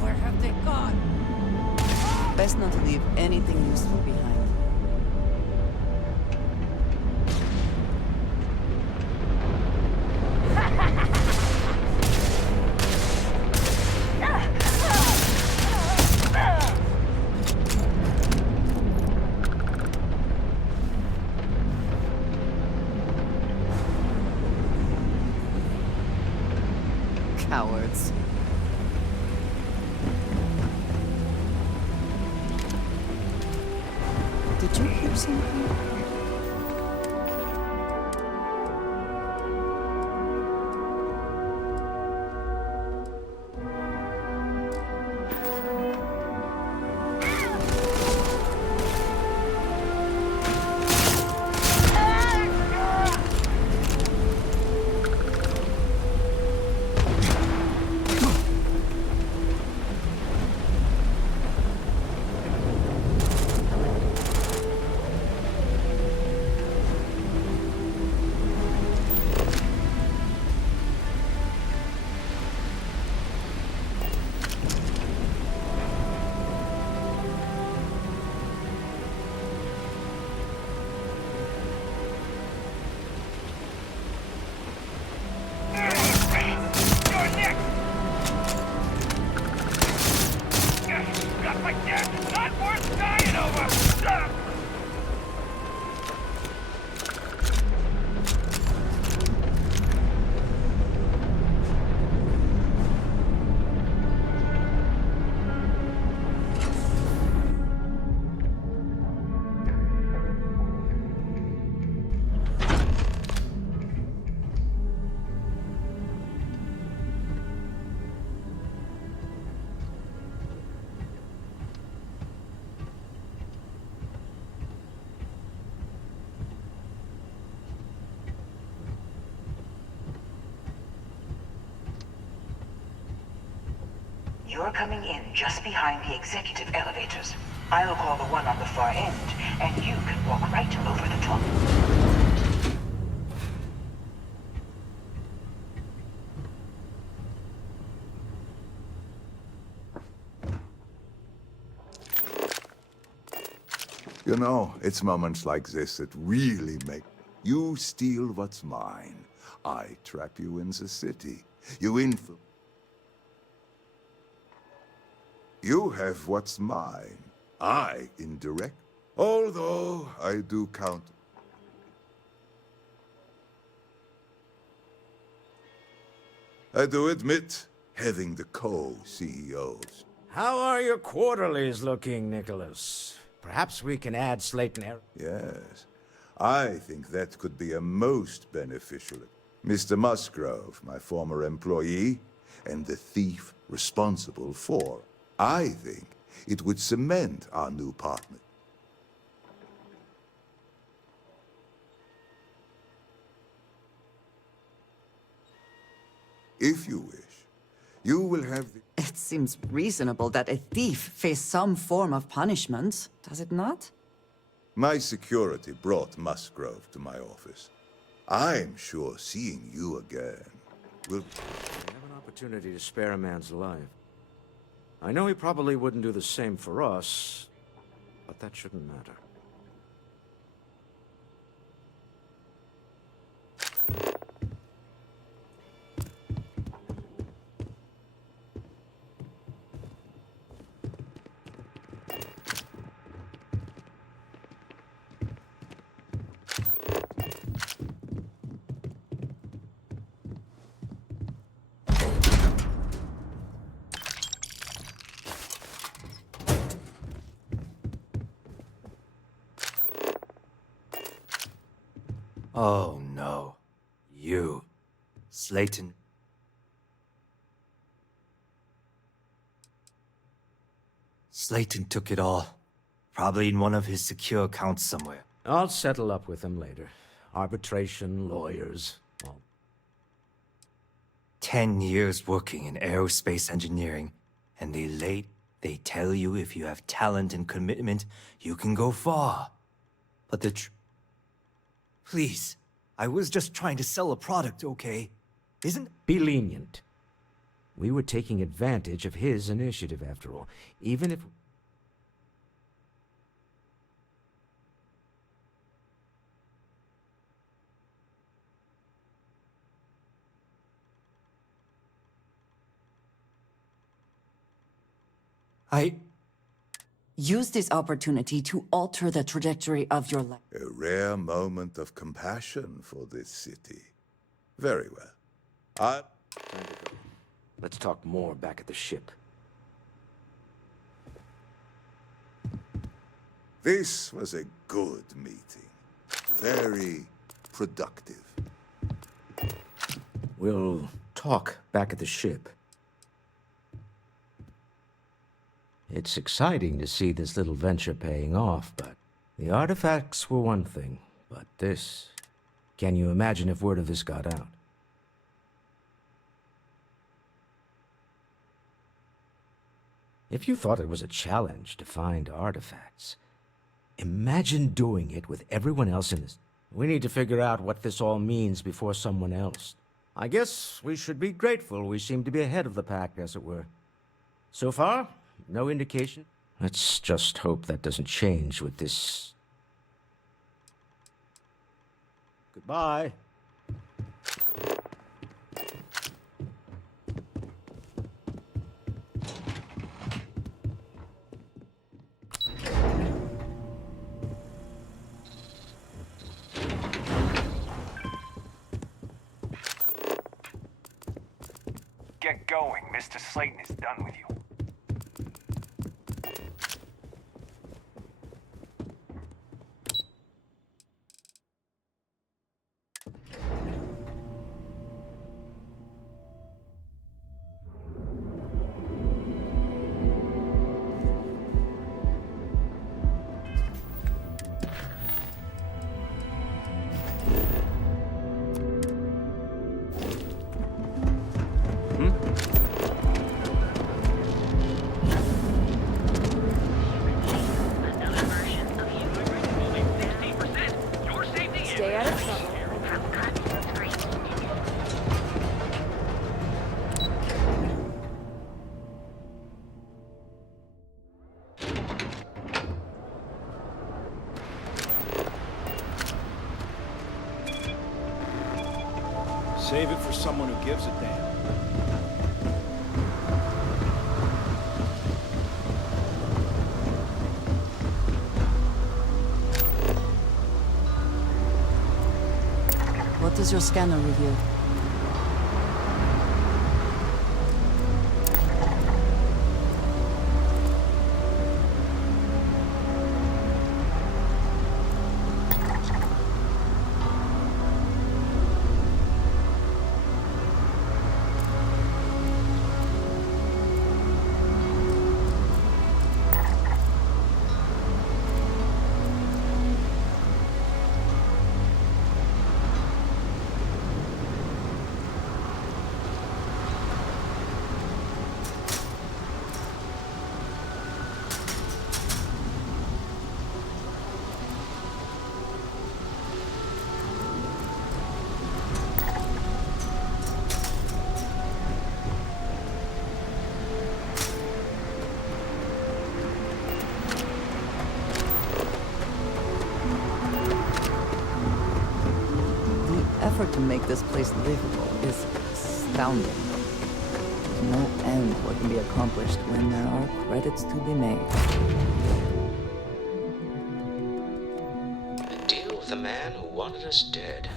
Where have they gone? Best not to leave anything useful behind. Cowards. Did you hear something? You're coming in just behind the executive elevators. I'll call the one on the far end, and you can walk right over the top. You know, it's moments like this that really make... You steal what's mine. I trap you in the city. You have what's mine. I indirect. Although I do count. I do admit having the co-CEOs. How are your quarterlies looking, Nicholas? Perhaps we can add Slayton Air. Yes. I think that could be a most beneficial. Mr. Musgrove, my former employee, and the thief responsible for. I think it would cement our new partner. If you wish, you will have the... It seems reasonable that a thief face some form of punishment, does it not? My security brought Musgrove to my office. I'm sure seeing you again will... We have an opportunity to spare a man's life. I know he probably wouldn't do the same for us, but that shouldn't matter. Oh no. You. Slayton. Slayton took it all. Probably in one of his secure accounts somewhere. I'll settle up with him later. Arbitration, lawyers, all. 10 years working in aerospace engineering, and they tell you if you have talent and commitment, you can go far. But Please, I was just trying to sell a product, okay? Be lenient. We were taking advantage of his initiative, after all. Even if... Use this opportunity to alter the trajectory of your life. A rare moment of compassion for this city. Very well. Let's talk more back at the ship. This was a good meeting. Very productive. We'll talk back at the ship. It's exciting to see this little venture paying off, but the artifacts were one thing, but this... Can you imagine if word of this got out? If you thought it was a challenge to find artifacts, imagine doing it with everyone else in this. We need to figure out what this all means before someone else. I guess we should be grateful we seem to be ahead of the pack, as it were. So far, no indication. Let's just hope that doesn't change with this. Goodbye. Get going. Mr. Slayton is done with you. Stay out of trouble. Save it for someone who gives a damn. What does your scanner reveal? To make this place livable is astounding. There's no end what can be accomplished when there are credits to be made. A deal with a man who wanted us dead.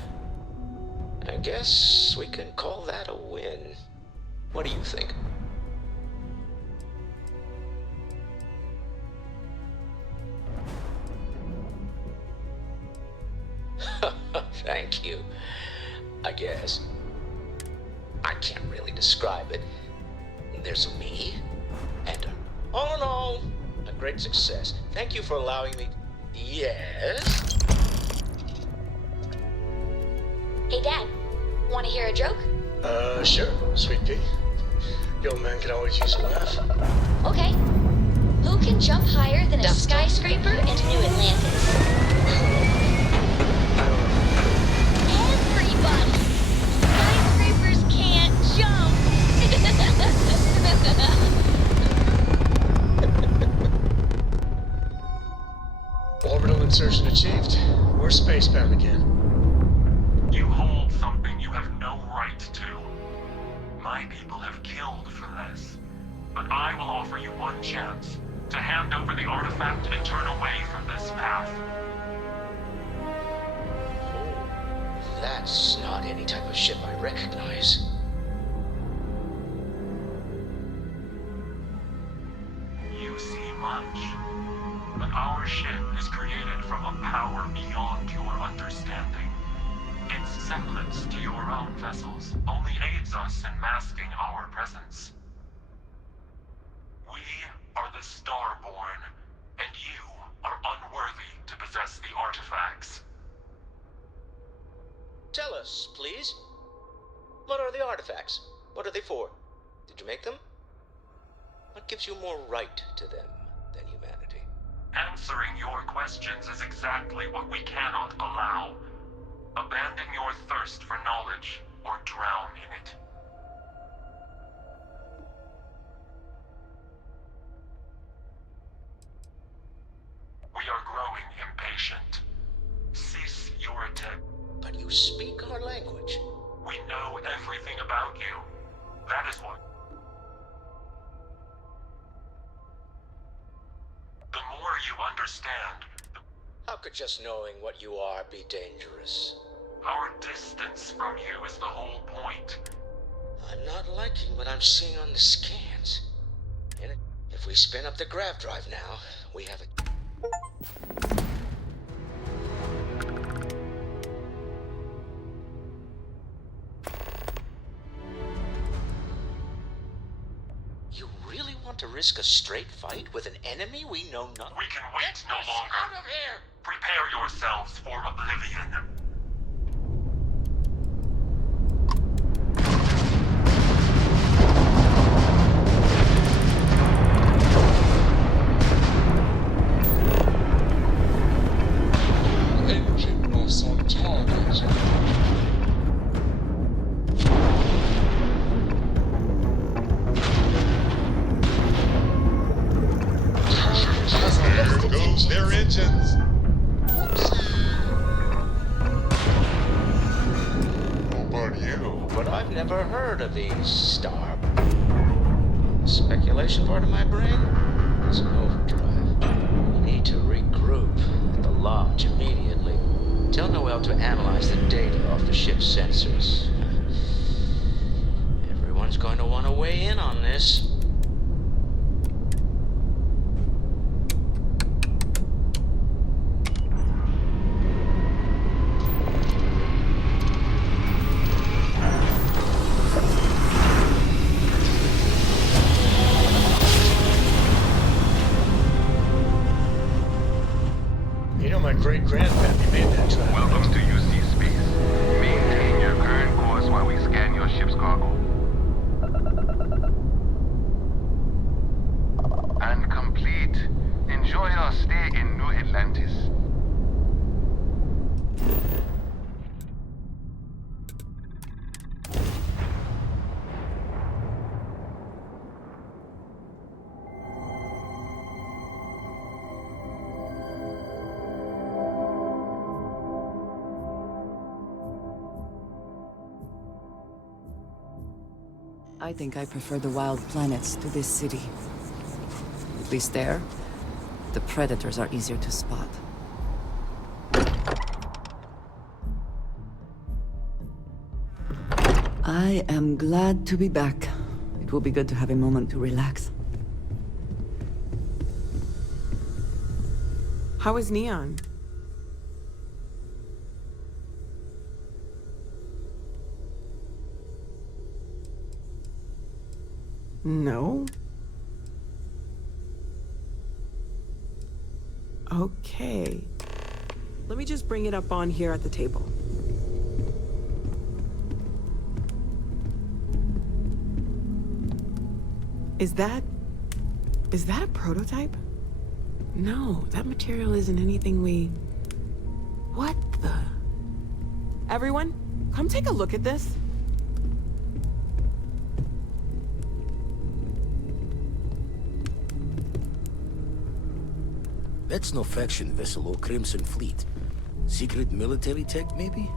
I guess we can call that a win. What do you think? Thank you. I guess. I can't really describe it. There's me, and all in all, a great success. Thank you for allowing me. Yes? Hey, Dad. Want to hear a joke? Sure, sweet pea. The old man could always use a laugh. Okay. Who can jump higher than a skyscraper into New Atlantis? Everybody! Skyscrapers can't jump! Orbital insertion achieved. We're spacebound again. You hold something you have no right to. My people have killed for this. But I will offer you one chance to hand over the artifact and turn away from this path. That's not any type of ship I recognize. You see much. But our ship is created from a power beyond your understanding. Its semblance to your own vessels only aids us in masking our presence. We are the Starborn, and you are unworthy to possess the artifacts. Tell us, please. What are the artifacts? What are they for? Did you make them? What gives you more right to them than humanity? Answering your questions is exactly what we cannot allow. Abandon your thirst for knowledge, or drown in it. We are growing impatient. Cease your attempt. But you speak our language. We know everything about you. That is what. The more you understand, How could just knowing what you are be dangerous? our distance from you is the whole point. I'm not liking what I'm seeing on the scans. If we spin up the grav drive now, we have it. You really want to risk a straight fight with an enemy we know nothing? We can wait no longer. Out of here! Prepare yourselves for oblivion. Engine loss on target. There goes their engines. How about you? But I've never heard of these star. Speculation part of my brain? It's an overdrive. We need to regroup at the lodge immediately. Tell Noel to analyze the data off the ship's sensors. Everyone's going to want to weigh in on this. You know, my great-grandpappy made that drive. Welcome to UC Space. Maintain your current course while we scan your ship's cargo. And complete. Enjoy your stay in New Atlantis. I think I prefer the wild planets to this city. At least there, the predators are easier to spot. I am glad to be back. It will be good to have a moment to relax. How is Neon? No? Okay. Let me just bring it up on here at the table. Is that a prototype? No, that material isn't anything we... What the... Everyone, come take a look at this. That's no faction vessel or Crimson Fleet. Secret military tech, maybe?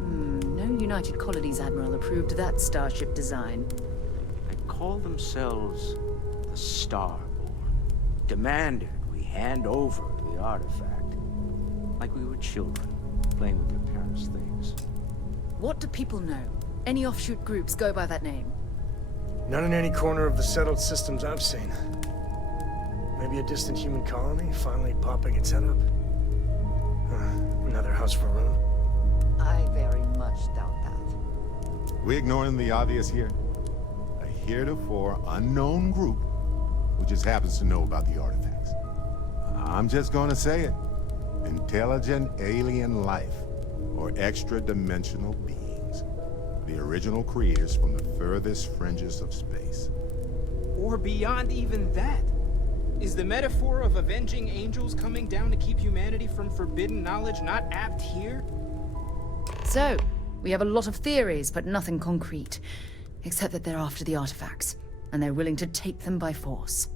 No United Colonies Admiral approved that starship design. They call themselves the Starborn. Demanded we hand over the artifact. Like we were children, playing with their parents' things. What do people know? Any offshoot groups go by that name? Not in any corner of the settled systems I've seen. Maybe a distant human colony finally popping its head up. Another house for Rune. I very much doubt that. We ignoring the obvious here? A heretofore unknown group who just happens to know about the artifacts. I'm just gonna say it. Intelligent alien life, or extra-dimensional beings. The original creators from the furthest fringes of space. Or beyond even that. Is the metaphor of avenging angels coming down to keep humanity from forbidden knowledge not apt here? So, we have a lot of theories, but nothing concrete. Except that they're after the artifacts, and they're willing to take them by force.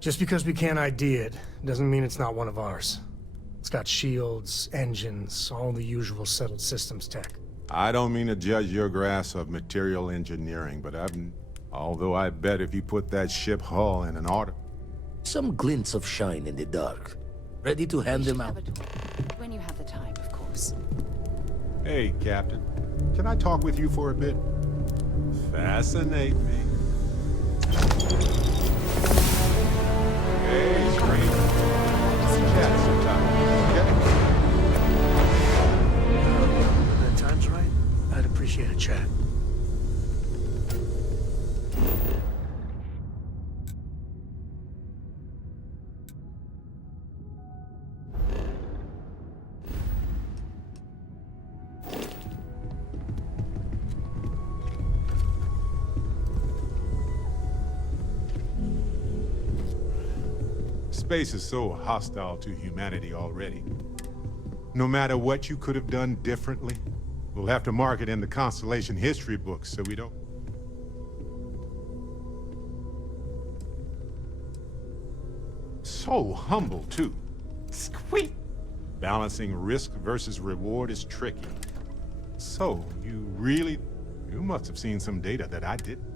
Just because we can't ID it, doesn't mean it's not one of ours. It's got shields, engines, all the usual settled systems tech. I don't mean to judge your grasp of material engineering, but although I bet if you put that ship hull in an order... Some glints of shine in the dark. Ready to hand them out. When you have the time, of course. Hey, Captain. Can I talk with you for a bit? Fascinate me. Hey, stranger. Let's chat sometime, okay? When the time's right, I'd appreciate a chat. Space is so hostile to humanity already. No matter what you could have done differently, we'll have to mark it in the Constellation history books so we don't... So humble, too. Squeak! Balancing risk versus reward is tricky. So, you must have seen some data that I didn't.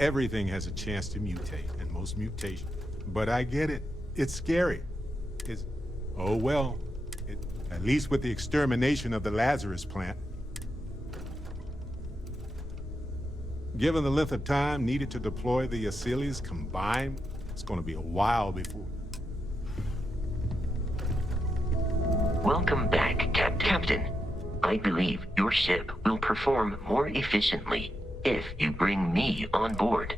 Everything has a chance to mutate, and most mutations. But I get it. It's scary. Oh well. At least with the extermination of the Lazarus plant. Given the length of time needed to deploy the Acilies combined, it's going to be a while before... Welcome back, Captain. I believe your ship will perform more efficiently if you bring me on board.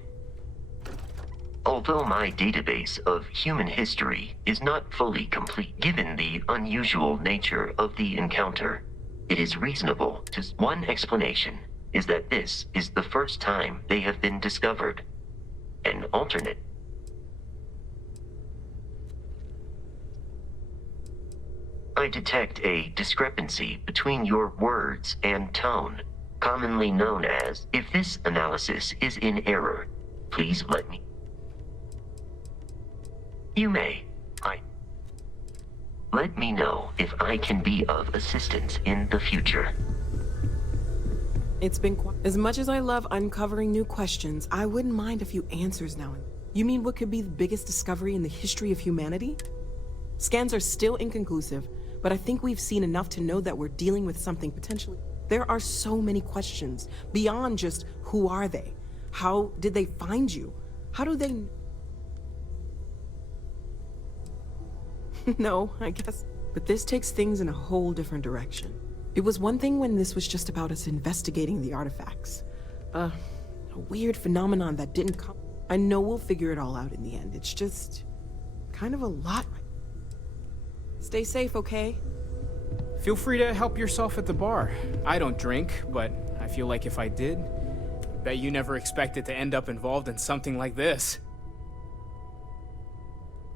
Although my database of human history is not fully complete given the unusual nature of the encounter, it is reasonable to... One explanation is that this is the first time they have been discovered. An alternate... I detect a discrepancy between your words and tone, commonly known as, if this analysis is in error, please let me... You may. Let me know if I can be of assistance in the future. It's been as much as I love uncovering new questions, I wouldn't mind a few answers now. You mean what could be the biggest discovery in the history of humanity? Scans are still inconclusive, but I think we've seen enough to know that we're dealing with something potentially... There are so many questions, beyond just who are they? How did they find you? How do they... No, I guess. But this takes things in a whole different direction. It was one thing when this was just about us investigating the artifacts. A weird phenomenon that didn't come... I know we'll figure it all out in the end. It's just... kind of a lot. Stay safe, okay? Feel free to help yourself at the bar. I don't drink, but I feel like if I did, bet you never expected to end up involved in something like this.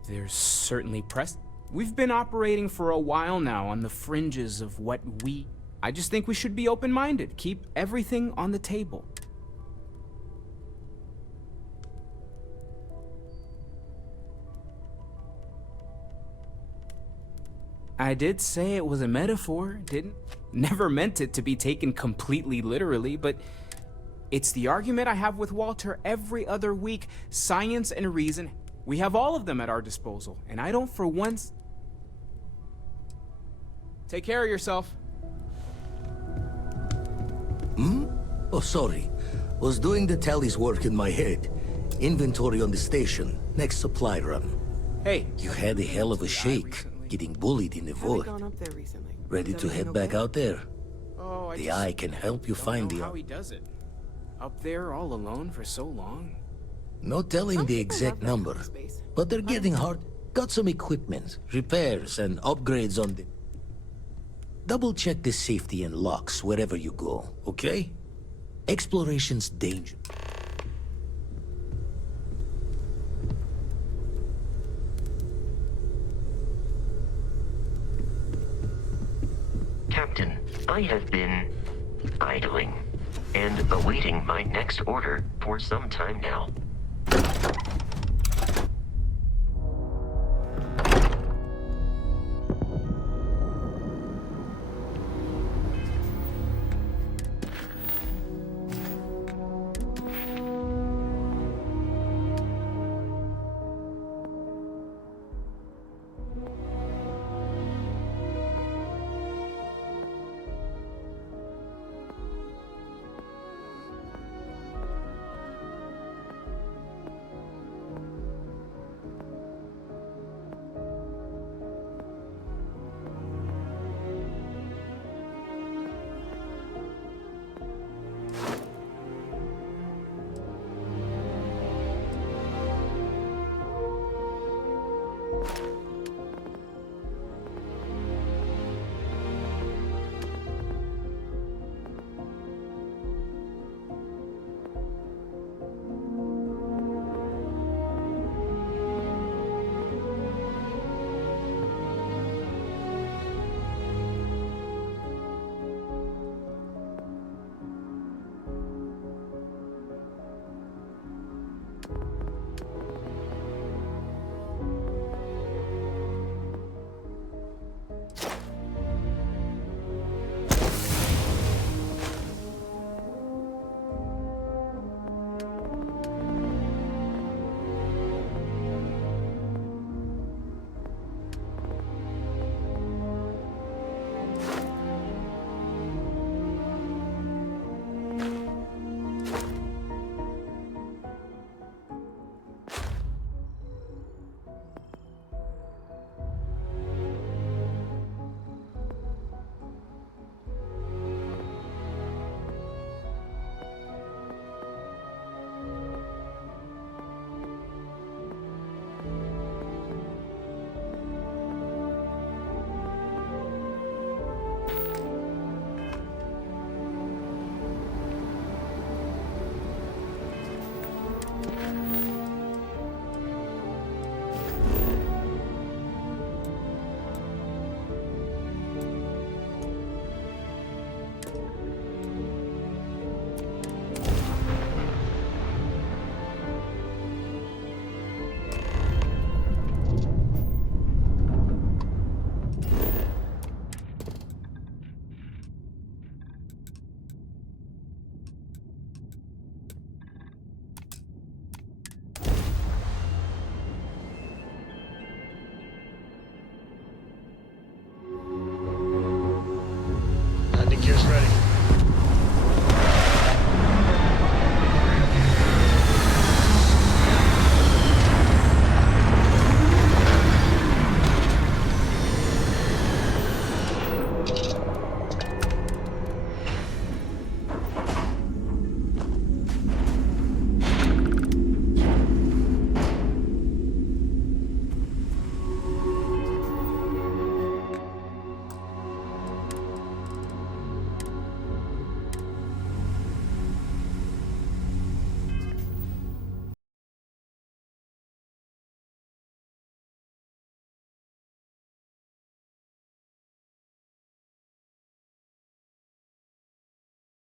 There's certainly We've been operating for a while now on the fringes of what I just think we should be open-minded. Keep everything on the table. I did say it was a metaphor, didn't? Never meant it to be taken completely literally, but it's the argument I have with Walter every other week. Science and reason, we have all of them at our disposal, and I don't for once... Take care of yourself. Oh, sorry. Was doing the tallies work in my head. Inventory on the station, next supply run. Hey. You had a hell of a shake, getting bullied in the void. Ready to head back out there? Oh, the eye can help you find the... How he does it. Up there all alone for so long. No telling the exact number, but they're getting hard. Got some equipment, repairs, and upgrades on the... Double check the safety and locks wherever you go, okay? Exploration's danger. Captain, I have been idling and awaiting my next order for some time now.